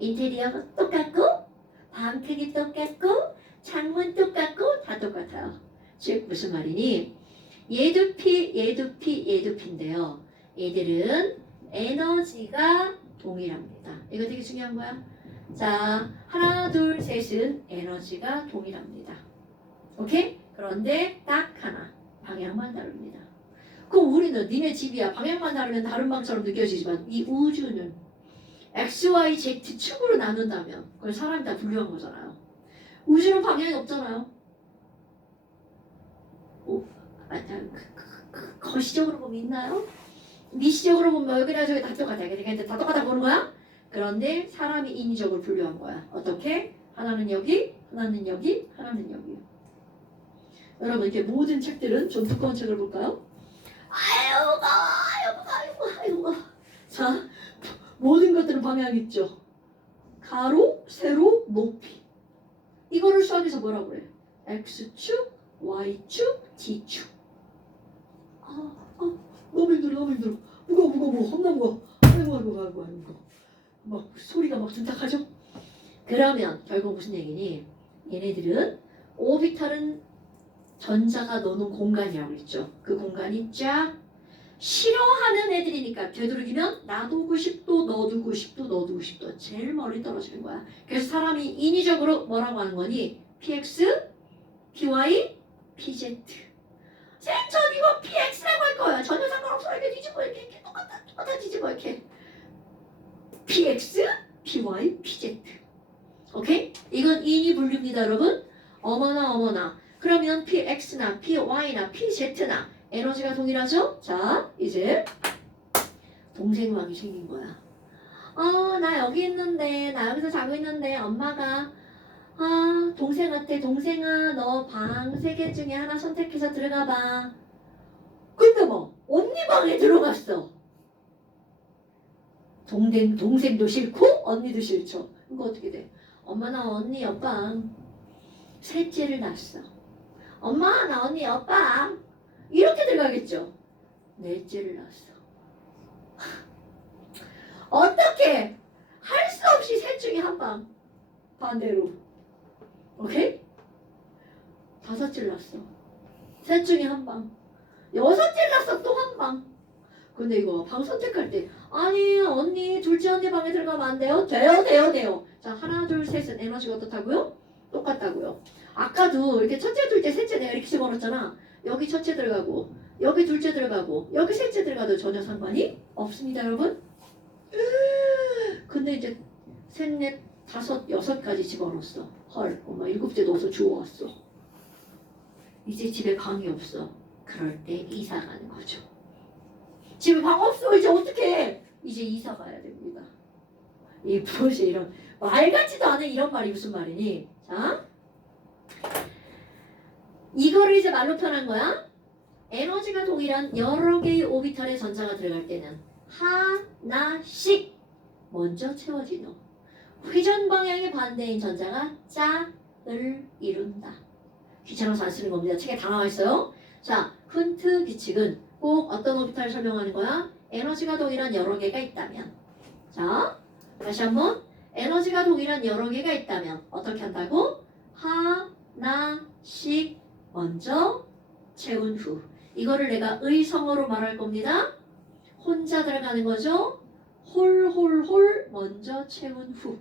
인테리어가 똑같고, 방 크기 똑같고, 창문 똑같고, 다 똑같아요. 즉, 무슨 말이니? 얘도 P인데요. 얘들은 에너지가 동일합니다. 이거 되게 중요한 거야. 자, 하나, 둘, 셋은 에너지가 동일합니다. 오케이? 그런데 딱 하나, 방향만 다릅니다. 그럼 우리는 니네 집이야. 방향만 다르면 다른 방처럼 느껴지지만 이 우주는 X, Y, Z 축으로 나눈다면 그걸 사람이 다 분류한 거잖아요. 우주는 방향이 없잖아요. 거시적으로 보면 있나요? 미시적으로 보면 여기랑 저기 다 똑같아. 근데 다 똑같아 보는 거야? 그런데 사람이 인위적으로 분류한 거야. 어떻게? 하나는 여기, 하나는 여기, 하나는 여기. 여러분, 이렇게 모든 책들은 좀 두꺼운 책을 볼까요? 아이고. 자, 모든 것들은 방향이 있죠. 가로, 세로, 높이. 이거를 수학에서 뭐라고 그래? X축, Y축, T축. 너무 힘들어. 무거워. 겁나 무거워. 아이고. 막 소리가 막 둔탁하죠? 그러면 결국 무슨 얘기니? 얘네들은 오비탈은 전자가 노는 공간이라고 그랬죠. 그 공간이 쫙 싫어하는 애들이니까 되도록이면 놔두고 싶도 넣어두고 싶도 제일 멀리 떨어지는 거야. 그래서 사람이 인위적으로 뭐라고 하는 거니? PX, PY, PZ. 쌤, 전 이거 PX라고 할 거야. 전혀 상관없어. 이렇게 뒤집어 이렇게 똑같아 뒤집어 이렇게. PX, PY, PZ. 오케이? 이건 인위 분류입니다, 여러분. 어머나. 그러면 PX나 PY나 PZ나 에너지가 동일하죠? 자, 이제 동생왕이 생긴 거야. 나 여기 있는데, 나 여기서 자고 있는데 엄마가 동생한테 동생아 너 방 3개 중에 하나 선택해서 들어가 봐. 근데 뭐 언니 방에 들어갔어. 동생도 싫고 언니도 싫죠. 이거 어떻게 돼? 엄마 나 언니 옆방 셋째를 낳았어. 엄마 나 언니 옆방 이렇게 들어가겠죠. 넷째를 낳았어. 어떻게 할 수 없이 셋 중에 한 방 반대로. 오케이? 5째를 낳았어. 셋 중에 한 방. 6째를 낳았어. 또 한 방. 근데 이거 방 선택할 때 아니 언니 둘째 언니 방에 들어가면 안 돼요? 돼요. 자 하나 둘 셋은 에너지가 어떻다고요? 똑같다고요. 아까도 이렇게 첫째 둘째 셋째 내가 이렇게 집어넣었잖아. 여기 첫째 들어가고 여기 둘째 들어가고 여기 셋째 들어가도 전혀 상관이 없습니다 여러분. 근데 이제 셋, 넷, 다섯, 6까지 집어넣었어. 헐 엄마 7째 넣어서 주워왔어. 이제 집에 방이 없어. 그럴 때 이사 가는 거죠. 집에 방 없어. 이제 어떡해. 이제 이사 가야 됩니다. 이 무엇이 이런 말 같지도 않은 이런 말이 무슨 말이니? 자, 이거를 이제 말로 표현한 거야. 에너지가 동일한 여러 개의 오비탈의 전자가 들어갈 때는 하나씩 먼저 채워지는 회전 방향의 반대인 전자가 짝을 이룬다. 귀찮아서 안 쓰는 겁니다. 책에 다 나와 있어요. 자, 훈트 규칙은 꼭 어떤 오비탈을 설명하는 거야? 에너지가 동일한 여러 개가 있다면. 자, 다시 한번. 에너지가 동일한 여러 개가 있다면 어떻게 한다고? 하나씩 먼저 채운 후. 이거를 내가 의성어로 말할 겁니다. 혼자 들어가는 거죠. 홀 먼저 채운 후.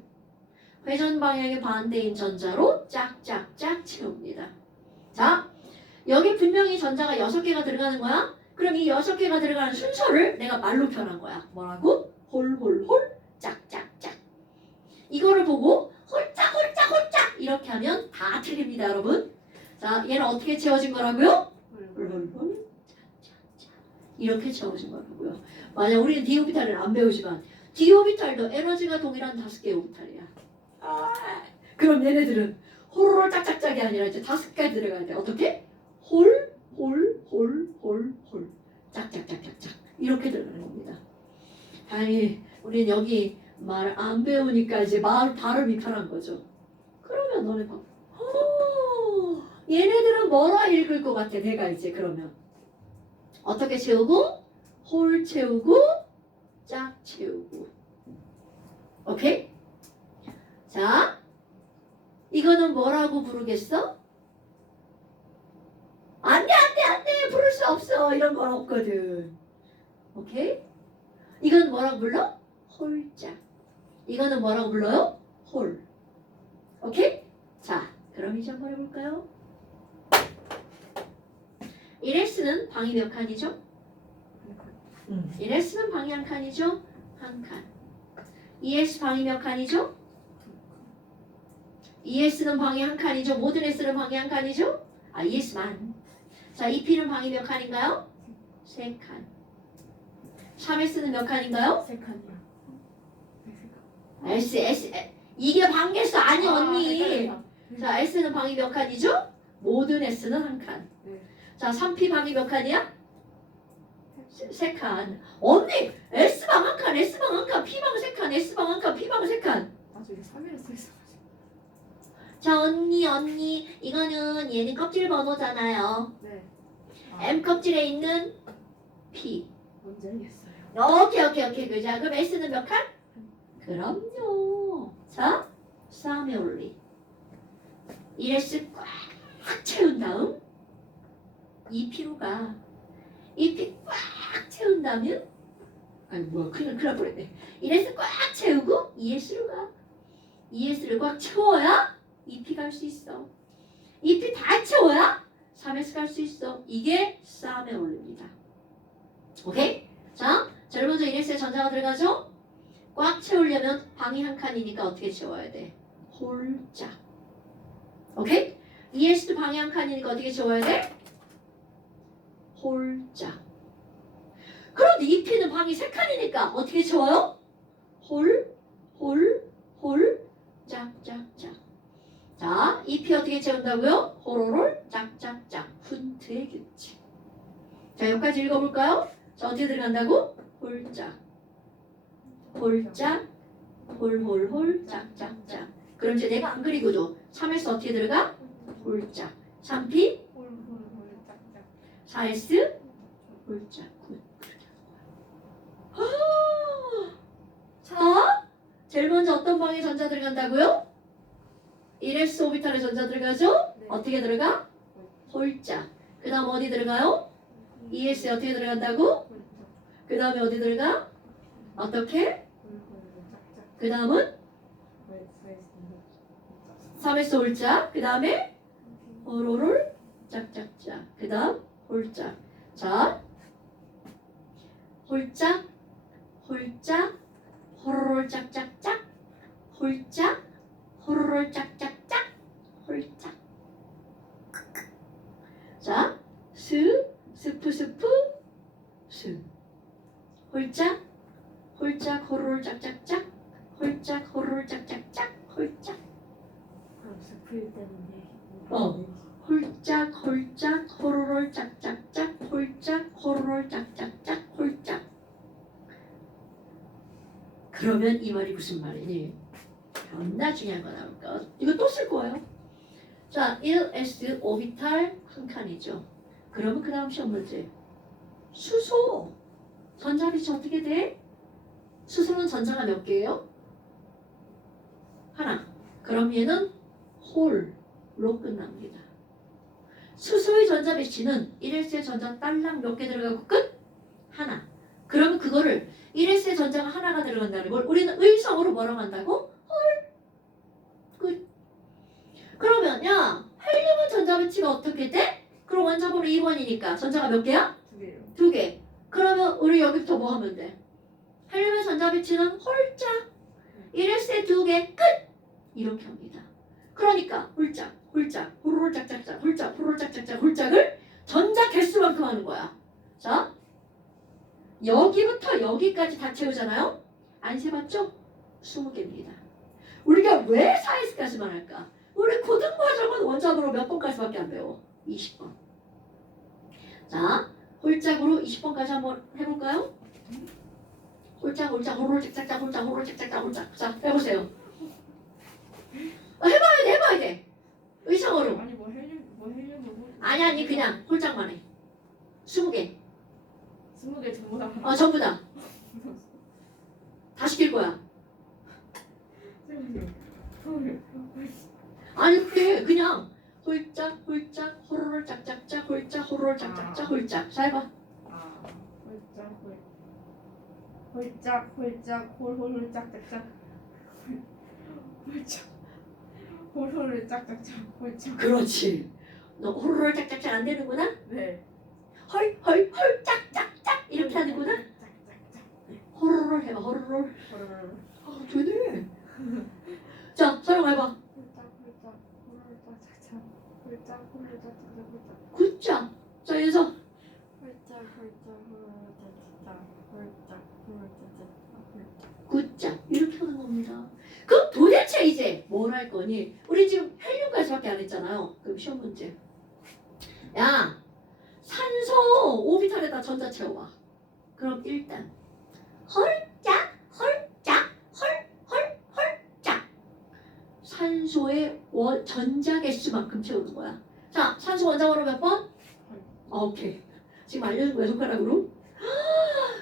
회전 방향의 반대인 전자로 짝짝짝 채웁니다. 자, 여기 분명히 전자가 6개가 들어가는 거야. 그럼 이 6개가 들어가는 순서를 내가 말로 표현한 거야. 뭐라고? 홀 짝짝짝. 이거를 보고 홀짝 이렇게 하면 다 틀립니다 여러분. 자, 얘는 어떻게 채워진 거라고요? 홀 짝짝짝 이렇게 채워진 거라고요. 만약 우리는 d 오비탈을 안 배우지만 d 오비탈도 에너지가 동일한 5개의 오비탈이야. 그럼 얘네들은 홀 짝짝짝이 아니라 이제 5개까지 들어가야 돼. 어떻게? 홀 짝짝짝짝짝 이렇게 들어가는 겁니다. 아니 우리는 여기 말 안 배우니까 이제 말 발음이 편한 거죠. 그러면 너네 봐. 얘네들은 뭐라 읽을 것 같아? 내가 이제 그러면 어떻게 채우고? 홀 채우고 짝 채우고. 오케이? 자, 이거는 뭐라고 부르겠어? 안 돼, 부를 수 없어. 이런 건 없거든. 오케이? 이건 뭐라고 불러? 홀짝. 이거는 뭐라고 불러요? 홀. 오케이? 자, 그럼 이제 한번 해볼까요? 1S는 방이 몇 칸이죠? 1S는 방이 한 칸이죠? 한 칸. 2S 방이 몇 칸이죠? 2S는 방이 한 칸이죠? 모든 S는 방이 한 칸이죠? 2S만. 자, 2P는 방이 몇 칸인가요? 3칸. 3S는 몇 칸인가요? 3칸이요. S. 이게 방개수 아니 언니. 자, S는 방이 몇 칸이죠? 모든 S는 한 칸. 네. 자, 3P 방이 몇 칸이야? 3칸. 언니, S방 한 칸, S방 한 칸, P방 3칸, S방 한 칸, P방 3칸. 저기 3이라 써있어가지고. 자 언니 이거는 얘는 껍질 번호잖아요. 네. M 껍질에 있는 P. 뭔지 알겠어요. 오케이 그죠? 그럼 S는 몇 칸? 그럼요. 자 3에 올리. 1S 꽉 채운 다음 2P로 가. 2P 꽉 채운 다음에 아니 뭐야 큰일 날 뻔했네. 1S 꽉 채우고 2S로 가. 2S를 꽉 채워야 2P 갈 수 있어. 2P 다 채워야 3S 갈 수 있어. 이게 쌈에 올립니다. 오케이? 자, 제일 먼저 1S에 전자가 들어가죠? 꽉 채우려면 방이 한 칸이니까 어떻게 채워야 돼? 홀짝. 오케이? 2S도 방이 한 칸이니까 어떻게 채워야 돼? 홀짝. 그런데 2P는 방이 세 칸이니까 어떻게 채워요? 홀, 짝짝짝. 자, 2P 어떻게 채운다고요? 호로롤, 짝짝짝. 훈트의 규칙. 자, 여기까지 읽어볼까요? 자, 어떻게 들어간다고? 홀짝, 홀짝, 홀홀홀, 짝짝짝. 그럼 이제 내가 안 그리고도 3S 어떻게 들어가? 홀짝. 3P, 홀홀홀 짝짝. 4S, 홀짝. 굿. 자, 제일 먼저 어떤 방에 전자 들어간다고요? 1S 오비탈에 전자 들어가죠? 네. 어떻게 들어가? 홀짝. 그 다음 어디 들어가요? 2S에 어떻게 들어간다고? 그 다음에 어디 들어가? 어떻게? 그 다음은 3S 홀짝. 그 다음에 호로롤 짝짝짝. 그 다음 홀짝. 자, 홀짝, 홀짝, 호로롤 짝짝짝, 홀짝, 호로롤 짝짝짝, 홀짝. 자, 스프, 스. 홀짝, 홀짝, 호로롤 짝짝짝, 홀짝, 호로롤 짝짝짝, 홀짝. 그럼 스프일 때문에. 홀짝, 호로롤 짝짝짝, 홀짝, 호로롤 짝짝짝, 홀짝. 그러면 이 말이 무슨 말이니? 겁나 중요한 거 나올까? 이거 또 쓸 거예요. 자, 1S 오비탈 한 칸이죠. 그러면 그 다음 시험 문제. 수소. 전자비치 어떻게 돼? 수소는 전자가 몇 개예요? 하나. 그럼 얘는 홀로 끝납니다. 수소의 전자비치는 1S의 전자 딸랑 몇 개 들어가고 끝? 하나. 그러면 그거를 1S의 전자가 하나가 들어간다는 걸 우리는 의성으로 뭐라고 한다고? 홀. 끝. 그러면 야 헬륨은 전자비치가 어떻게 돼? 그럼 원자번호 2번이니까 전자가 몇 개야? 2개요. 2개. 그러면 우리 여기부터 뭐 하면 돼? 헬륨의 전자비치는 홀짝. 1S의 2개 끝. 이렇게 합니다. 그러니까 홀짝, 호로롤 짝짝짝, 홀짝, 호로롤 짝짝짝, 홀짝을 전자 개수만큼 하는 거야. 자, 여기부터 여기까지 다 채우잖아요. 안 세봤죠? 20개입니다. 우리가 왜 4S까지만 할까? 우리 고등과정은 원자번호 몇 번까지밖에 안 배워? 20번. 자, 홀짝으로 20번까지 한번 해볼까요? 홀짝, 호로롤 짝짝짝, 홀짝, 호로롤 짝짝짝, 홀짝. 자, 해보세요. 해봐야 돼. 의성으로. 아니 뭐 헬륨 뭐. 아니 그냥 홀짝만 해. 20개. 20개 전부 다. 전부 다. 다 시킬 거야. 아니 그냥 홀짝, 호로롤 짝짝짝, 홀짝, 호로롤 짝짝짝, 홀짝. 자 해봐. 홀짝 홀홀홀 짝짝짝 홀짝 홀홀홀 짝짝짝 홀짝. 그렇지. 너 호로롤 짝짝짝 안 되는구나? 네. 헐 짝짝짝 이렇게 하는구나? 짝짝짝. 호로롤 해봐. 호로롤. 홀홀홀. 되네. 자, 서영 해봐. 홀짝 홀홀 짝짝짝 홀짝 홀홀 짝짝짝 홀짝. 굿자. 자, 여기서 홀짝 홀홀 짝짝짝 홀짝 홀홀 짝짝짝 홀짝. 굿자. 이렇게 하는 겁니다. 그럼 도대체 이제 뭘 할 거니? 우리 지금 헬륨까지밖에 안 했잖아요. 그럼 시험 문제. 야, 산소 오비탈에다 전자 채워봐. 그럼 일단 헐짝. 산소의 전자 개수만큼 채우는 거야. 자, 산소 원자번호 몇 번? 오케이. 지금 알려준 거야, 손가락으로.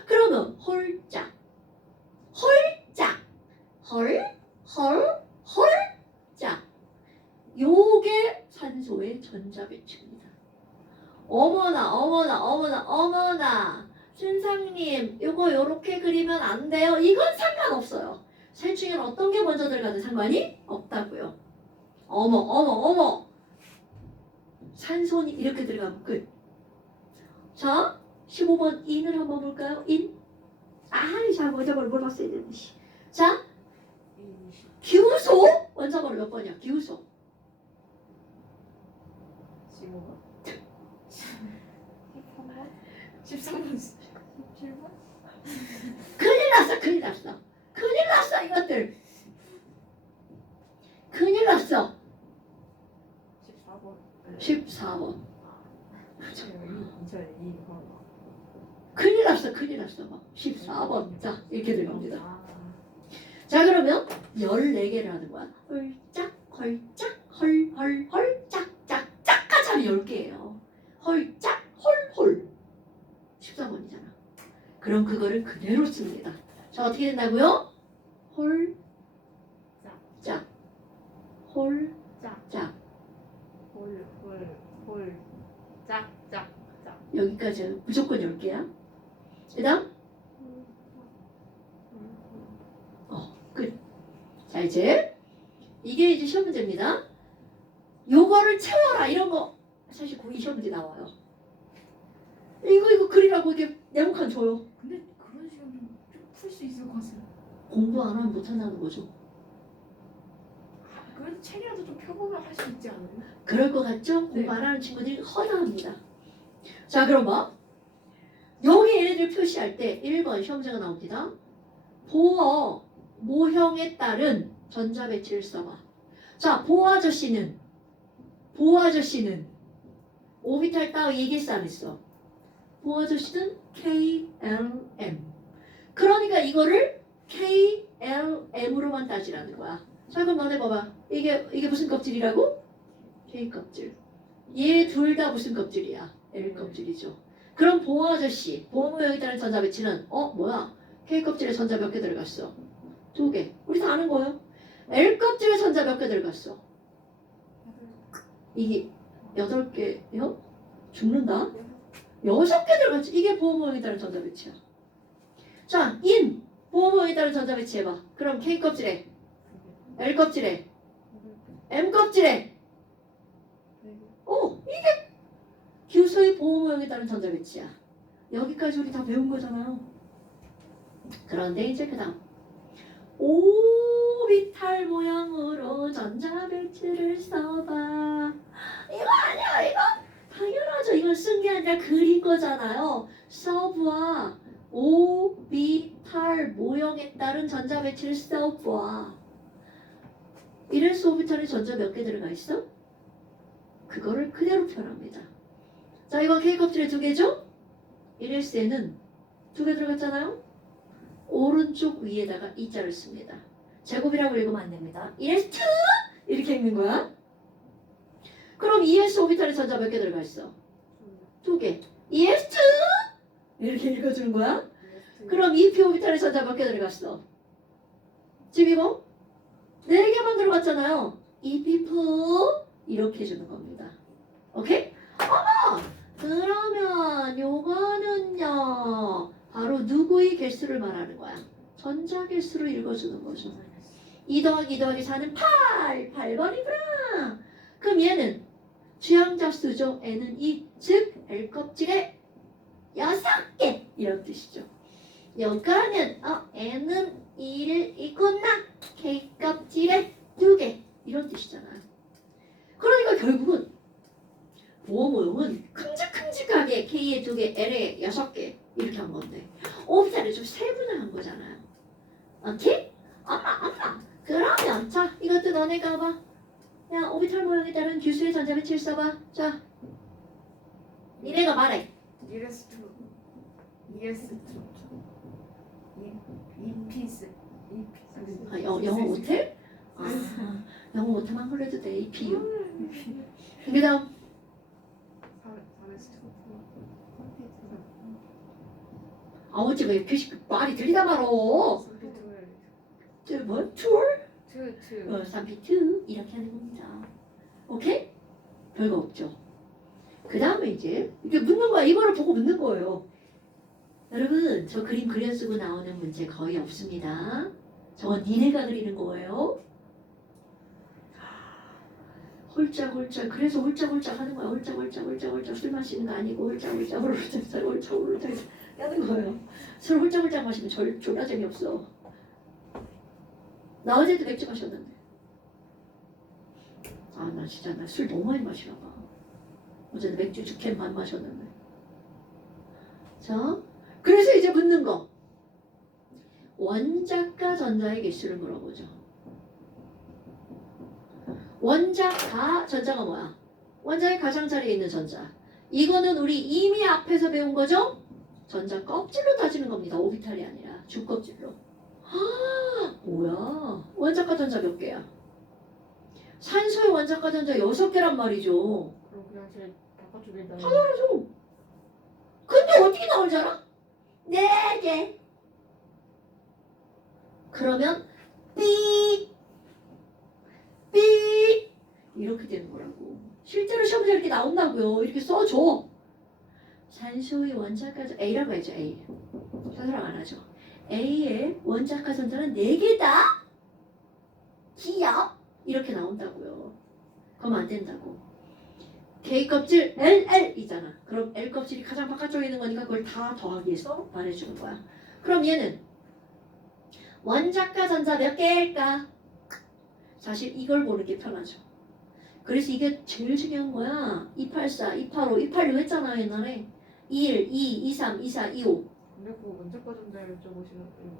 그러면 홀짝, 홀짝, 홀짝. 요게 산소의 전자 배치입니다. 어머나. 준상님, 요거 요렇게 그리면 안 돼요. 이건 상관없어요. 셋 중에 어떤 게 먼저 들어가든 상관이 없다고요. 어머. 산소는 이렇게 들어가면 끝. 자, 15번 인을 한번 볼까요? 인. 자, 원자번호 몰랐어야 되는데. 자, 기우소. 원자번호 몇 번이야? 기우소. 15번? 13번? 17번? 큰일 났어, 이것들. 큰일 났어. 14번? 14번. 저 큰일 났어. 14번. 자, 이렇게 들어갑니다. 자, 그러면 14개를 하는 거야. 홀짝, 짝까지 하면 10개예요. 홀짝, 홀. 14번이잖아. 그럼 그거를 그대로 씁니다. 자, 어떻게 된다고요? 홀짝, 짝. 여기까지 무조건 10개야. 그 다음 끝. 자, 이제 이게 이제 시험 문제입니다. 요거를 채워라 이런 거 사실 고2 시험 문제 나와요. 이거 그리라고 이게 네모칸 줘요. 근데 그런 시간은 풀 수 있을 것 같아요. 공부 안 하면 못 한다는 거죠. 그래도 책이라도 좀 펴보면 할 수 있지 않나요? 그럴 것 같죠? 공부 안 하는 친구들이 허다합니다. 자, 그럼 여기 얘네들 표시할 때 1번 시험 문제가 나옵니다. 보어 모형에 따른 전자 배치를 써봐. 자, 보어 아저씨는 오비탈 따위 얘기했어 안 했어? 보어 아저씨는 KLM. 그러니까 이거를 KLM으로만 따지라는 거야. 자, 그럼 너네 봐봐. 이게 무슨 껍질이라고? K 껍질. 얘 둘 다 무슨 껍질이야? L 껍질이죠. 그럼 보어 아저씨, 보어 모형에 따른 전자 배치는 뭐야? K 껍질에 전자 몇 개 들어갔어? 2개. 우리 다 아는 거예요. L 껍질에 전자 몇 개 들어갔어? 이게 8개요? 죽는다? 6개 들어갔지. 이게 보호 모형에 따른 전자 배치야. 자, 보호 모형에 따른 전자 배치 해봐. 그럼 K 껍질에, L 껍질에, M 껍질에. 이게 규소의 보호 모형에 따른 전자 배치야. 여기까지 우리 다 배운 거잖아요. 그런데 이제 그 다음 오비탈 모양으로 전자 배치를 써봐. 이거 아니야, 이거 당연하죠. 이건 쓴 게 아니라 그린 거잖아요. 써봐. 오비탈 모형에 따른 전자 배치를 써봐. 이래서 오비탈에 전자 몇 개 들어가 있어? 그거를 그대로 표현합니다. 자, 이건 K 껍질에 2개죠? 1S에는 2개 들어갔잖아요. 오른쪽 위에다가 이자를 씁니다. 제곱이라고 읽으면 안 됩니다. 1S2 이렇게 읽는 거야. 그럼 2S 오비탈에 전자 몇 개 들어가 있어? 2개. 2S2 이렇게 읽어주는 거야. 그럼 2P 오비탈에 전자 몇 개 들어갔어? 지금 이거 4개만 들어갔잖아요. 2P 이렇게 해주는 겁니다. 오케이? 그러면 요거는요 바로 누구의 개수를 말하는 거야? 전자 개수로 읽어주는 거죠. 2 더하기 2 더하기 4는 8번이구나. 그럼 얘는 주양자 수죠. N은 2, 즉 L 껍질에 6개 이런 뜻이죠. 여기는 N은 1이구나. K 껍질에 2개 이런 뜻이잖아요. 그러니까 결국은 보호 모형은 큼직큼직하게 K에 2개, L에 6개 이렇게 한 건데 오비탈을 좀 세분화한 거잖아요. 오케이? 엄마 그러면 자 이것도 너네가 봐. 야 오비탈 모형에 따른 규수의 전자 배치를 써봐. 자 니네가 말해. ES2 EPS 영어 못해? 영어 못하면 그래도 돼. APU. 그 다음 4에서 아버지가 표시 말이 들리다 말어. 2. 뭐? 툴? 2. 3P2 이렇게 하는 겁니다. 오케이? 별거 없죠. 그 다음에 이제 이렇게 묻는 거야. 이거를 보고 묻는 거예요. 여러분 저 그림 그려쓰고 나오는 문제 거의 없습니다. 저건 니네가 그리는 거예요. 홀짝홀짝 그래서 홀짝홀짝 하는 거야. 홀짝홀짝 술 마시는 거 아니고 홀짝홀짝 하는 거예요. 술 홀짝홀짝 마시면 졸라 재미없어. 나 어제도 맥주 마셨는데 아 나 진짜 나 술 너무 많이 마시나 봐. 어제도 맥주 2캔 반 마셨는데. 자 그래서 이제 묻는 거 원자과 전자의 개수를 물어보죠. 원자가 전자가 뭐야? 원자의 가장자리에 있는 전자. 이거는 우리 이미 앞에서 배운 거죠? 전자 껍질로 따지는 겁니다. 오비탈이 아니라 주껍질로. 뭐야? 원자과 전자 몇 개야? 산소의 원자과 전자 6개란 말이죠. 그럼 그냥 제일 바깥쪽에 있다. 당연하죠. 근데 어떻게 나올 줄 알아? 4개. 그러면 삐 이렇게 되는 거라고. 실제로 시험에 이렇게 나온다고요. 이렇게 써줘. 산소의 원자과 전자 A라고 해야죠. A. 산소랑 안 하죠. A의 원자과 전자는 4개다. 기억 이렇게 나온다고요. 그럼 안 된다고. K 껍질 LL이잖아. 그럼 L 껍질이 가장 바깥쪽에 있는 거니까 그걸 다 더하기 해서 말해주는 거야. 그럼 얘는 원자과 전자 몇 개일까? 사실 이걸 보는 게 편하죠. 그래서 이게 제일 중요한 거야. 284, 285, 286 했잖아 옛날에. 1, 2, 23, 24, 25. 근데 그 원자과 전자를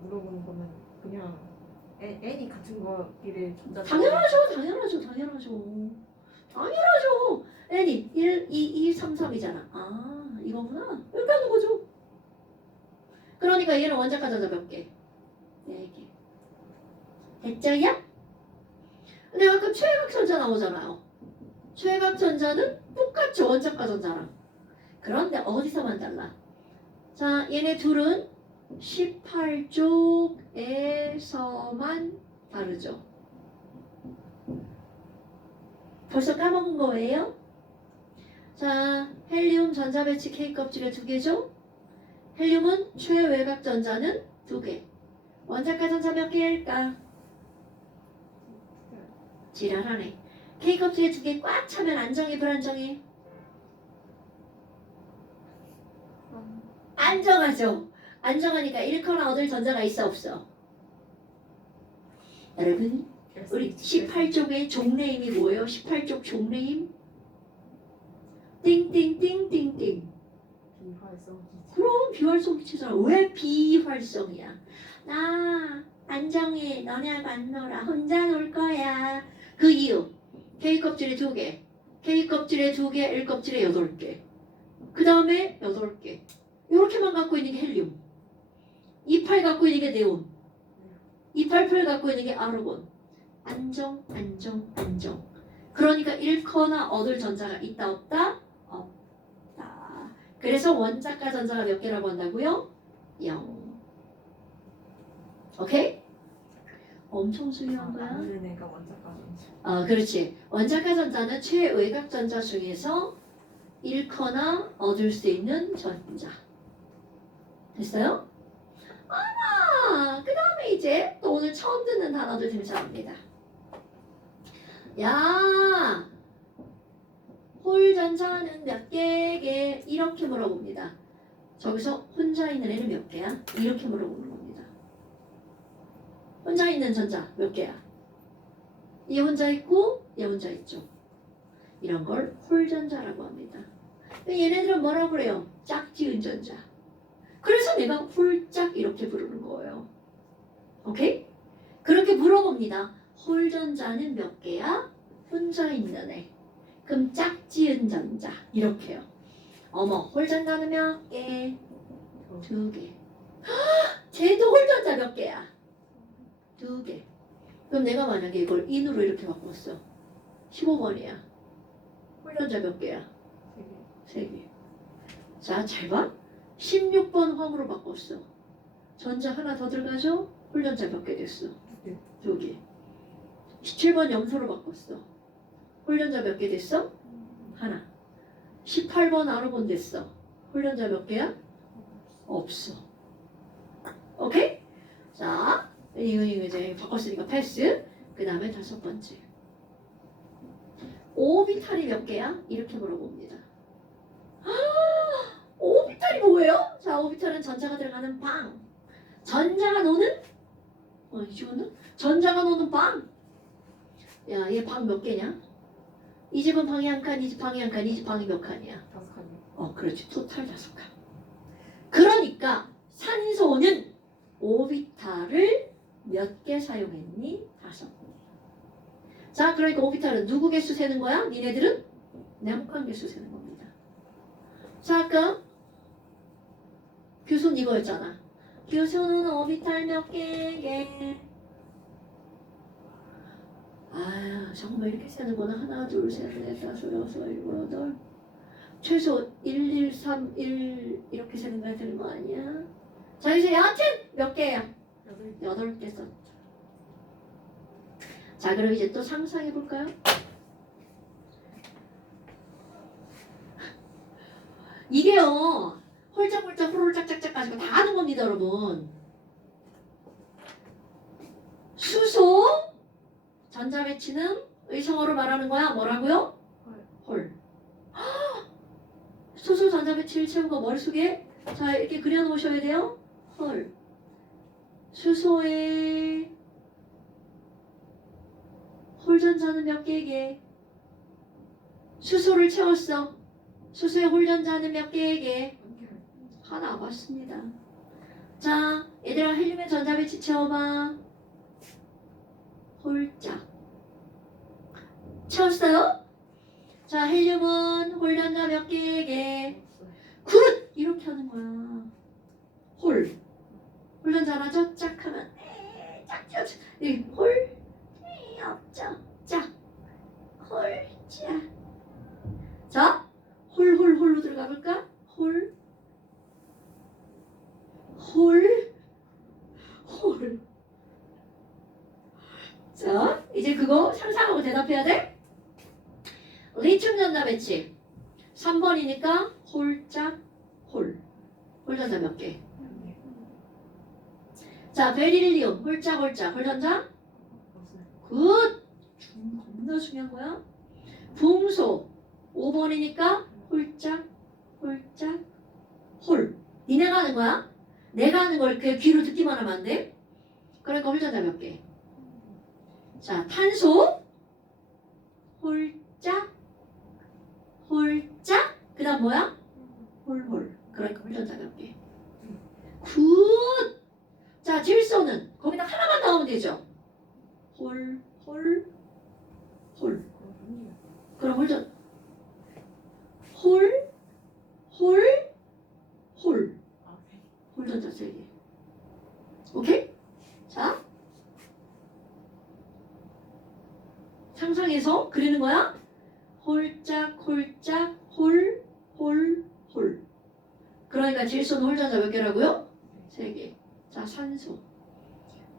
물어보는 거는 그냥 n이 같은 거끼리 전자. 당연하죠. N이 1, 2, 2, 3, 3이잖아. 아 이거구나. 이렇게 하는 거죠. 그러니까 얘는 원자과 전자 몇 개? 4개. 됐죠요? 근데 가끔 최외각 전자 나오잖아요. 최외각 전자는 똑같죠. 원자과 전자랑. 그런데 어디서만 달라? 자 얘네 둘은 18쪽에서만 다르죠. 벌써 까먹은 거예요? 자 헬륨 전자 배치 K 껍질에 2개죠. 헬륨은 최외각 전자는 2개. 원자과 전자 몇 개일까? 지랄하네. K 껍질에 2개 꽉 차면 안정해 불안정해? 안정하죠. 안정하니까 잃거나 얻을 전자가 있어 없어? 여러분 우리 18쪽의 종래임이 뭐예요? 18쪽 종래임? 띵띵띵띵띵. 비활성기. 그럼 비활성기체잖아. 왜 비활성이야? 나 안정해. 너네하고 안 놀아. 혼자 놀 거야. 그 이유. K 껍질에 2개. K 껍질에 2개. L 껍질에 8개. 그 다음에 8개. 이렇게만 갖고 있는 게 헬륨. 28 갖고 있는 게 네온. 288 갖고 있는 게 아르곤. 안정. 그러니까 잃거나 얻을 전자가 있다 없다? 없다. 그래서 원자과 전자가 몇 개라고 한다고요? 0. 오케이? 엄청 중요한 거야. 애가 원자과 전자. 그렇지. 원자과 전자는 최외각 전자 중에서 잃거나 얻을 수 있는 전자. 됐어요? 그 다음에 이제 또 오늘 처음 듣는 단어들 등장합니다. 야, 홀 전자는 몇 개게? 이렇게 물어봅니다. 저기서 혼자 있는 애는 몇 개야? 이렇게 물어보는 겁니다. 혼자 있는 전자 몇 개야? 얘 혼자 있고 얘 혼자 있죠. 이런 걸 홀 전자라고 합니다. 얘네들은 뭐라고 그래요? 짝지은 전자. 그래서 내가 홀짝 이렇게 부르는 거예요. 오케이? 그렇게 물어봅니다. 홀 전자는 몇 개야? 혼자 있는 애. 그럼 짝지은 전자 이렇게요. 어머 홀 전자는 몇 개? 2개. 쟤도 홀 전자 몇 개야? 2개. 그럼 내가 만약에 이걸 인으로 이렇게 바꿨어. 15번이야. 훈련자 몇 개야? 3개. 자, 잘 봐. 16번 황으로 바꿨어. 전자 하나 더 들어가죠? 훈련자 몇 개 됐어? 2개. 17번 염소로 바꿨어. 훈련자 몇 개 됐어? 하나. 18번 아르곤 됐어. 훈련자 몇 개야? 없어. 오케이? 자, 이거 이제 바꿨으니까 패스. 그 다음에 5번째. 오비탈이 몇 개야? 이렇게 물어봅니다. 오비탈이 뭐예요? 자, 오비탈은 전자가 들어가는 방. 전자가 노는? 이거는? 전자가 노는 방. 야, 얘 방 몇 개냐? 이 집은 방이 한 칸, 이 집 방이 한 칸, 이 집 방이 몇 칸이야? 5칸이요. 그렇지. 토탈 5칸. 그러니까 산소는 오비탈을 몇 개 사용했니? 5. 자, 그러니까 오비탈은 누구 개수 세는 거야? 니네들은 네모칸 개수 세는 겁니다. 자, 아까 규순 이거였잖아. 규순은 오비탈 몇 개? 아, 잠깐만 이렇게 세는구나. 하나, 둘, 셋, 넷, 다섯, 여섯, 일곱, 여덟. 최소 1, 2, 3, 1 이렇게 세는 거야 되는 거 아니야? 자, 이제 여하튼 몇 개야? 8개 썼죠. 자, 그럼 이제 또 상상해 볼까요? 이게요, 홀짝홀짝 호롤짝짝짝 가지고 다 하는 겁니다, 여러분. 수소 전자 배치는 의성어로 말하는 거야. 뭐라고요? 홀. 수소 전자 배치를 채운 거 머릿속에 자 이렇게 그려놓으셔야 돼요. 홀. 수소의 홀전자는 몇 개게? 수소를 채웠어. 수소의 홀전자는 몇 개게? 하나. 맞습니다. 자, 얘들아 헬륨의 전자 배치 채워봐. 홀짝. 채웠어요? 자, 헬륨은 홀전자 몇 개게? 굿! 이렇게 하는 거야. 홀. 홀전자 하나죠? 짝 하면 짝짝. 홀. 없죠. 짝. 홀. 짝. 자, 홀로 들어가 볼까? 홀. 자, 이제 그거 상상하고 대답해야 돼? 리튬 전자 배치 3번이니까 홀짝 홀. 홀전자 몇 개? 자, 베릴리움 홀짝 홀전자 굿. 겁나 중요한 거야. 붕소 5번이니까 홀짝 홀. 니네가 하는 거야? 내가 하는 걸 그 귀로 듣기만 하면 안 돼? 그러니까 홀전자 몇 개? 자, 탄소 홀짝 그 다음 뭐야? 홀. 그러니까 홀전자 몇 개? 굿. 자, 질소는 거기다 하나만 넣으면 되죠? 홀. 그럼 홀전 홀전자 3개. 오케이? 자, 상상해서 그리는 거야. 홀짝 홀. 그러니까 질소는 홀전자 몇 개라고요? 3개. 자, 산소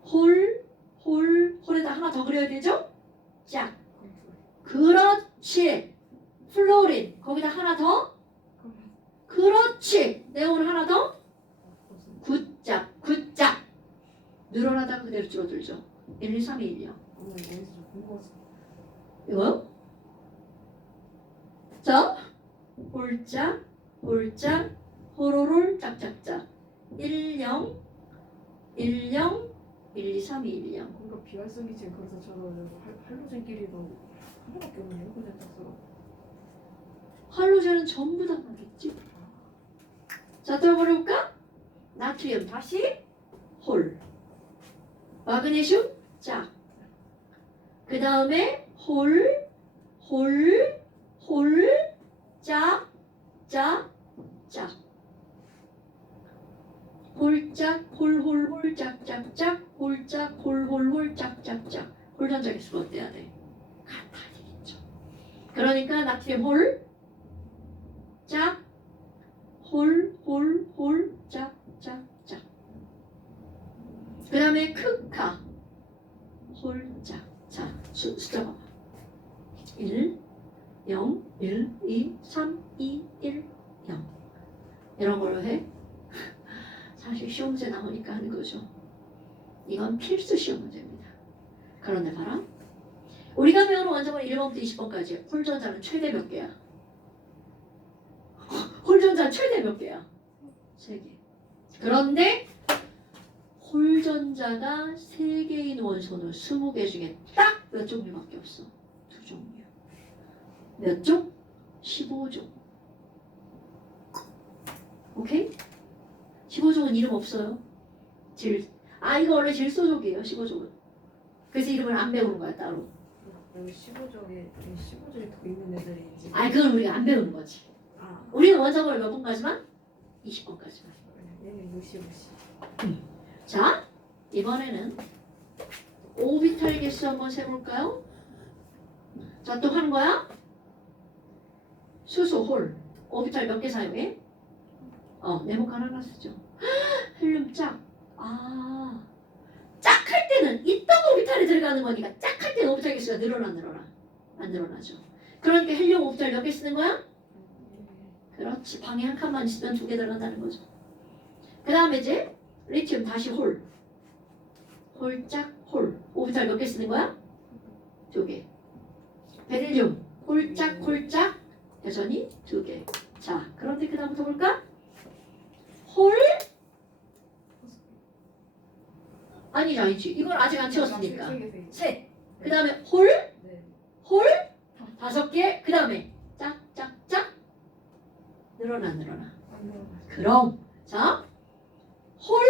홀에다 하나 더 그려야 되죠? 짝. 그렇지. 플로린 거기다 하나 더. 그렇지. 네온 하나 더. 굿짝. 늘어나다가 그대로 줄어들죠. 1, 2, 3, 2, 1, 0. 이거요? 자, 홀짝 호로롤 짝짝짝 1, 0 1, 0 1, 2, 3, 2, 1, 0. 뭔가 비활성기체 그래서 저는 할로젠끼리도 하나밖에 없네요. 그냥 짝수가. 할로젠은 전부 다 나겠지. 자, 또 버려볼까? 나트륨 다시 홀. 마그네슘 짝. 그 다음에 홀 짝. 홀짝 홀홀홀 짝짝짝 홀짝 홀홀홀 짝짝짝 홀전자 개수가 어때야 돼? 같아야 되겠죠. 그러니까 나트륨 홀 짝, 홀, 홀, 홀, 짝, 짝, 짝. 그 다음에 크카, 홀, 짝. 자, 숫자 봐봐. 1, 0, 1, 2, 3, 2, 1, 0. 이런 걸로 해. 사실 시험 문제 나오니까 하는 거죠. 이건 필수 시험 문제입니다. 그런데 봐라. 우리가 배우는 원자번 1번부터 20번까지 홀전자는 최대 몇 개야? 홀전자 최대 몇 개야? 3개. 그런데 홀전자가 3개인 원소는 20개 중에 딱 몇 종류밖에 없어? 2종류. 몇 종? 15종. 오케이? 15종은 이름 없어요. 이거 원래 질소족이에요. 15종은. 그래서 이름을 안 배우는 거야 따로. 여기 15종에 더 있는 애들이 이제. 그건 우리가 안 배우는 거지. 우리는 원자번을 몇 번까지만? 20번까지만. 얘는 무시무시. 자, 이번에는 오비탈 개수 한번 세볼까요? 자, 또 하는 거야? 수소, 홀. 오비탈 몇 개 사용해? 네모칸 하나 쓰죠. 헬륨 짝. 짝할 때는 있던 오비탈에 들어가는 거니까 짝할 때는 오비탈 개수가 늘어나? 안 늘어나죠. 그러니까 헬륨 오비탈 몇 개 쓰는 거야? 그렇지. 방에 한 칸만 있으면 2개 들어간다는 거죠. 그 다음에 이제 리튬 다시 홀. 홀짝 홀. 오비탈 몇 개 쓰는 거야? 2개. 베릴륨 홀짝 홀짝 여전히 2개. 자, 그런데 그 다음부터 볼까? 홀? 아니지. 이건 아직 안 채웠으니까. 셋. 그 다음에 홀? 네. 홀? 5개. 그 다음에 짝짝짝. 늘어나. 그럼 자, 홀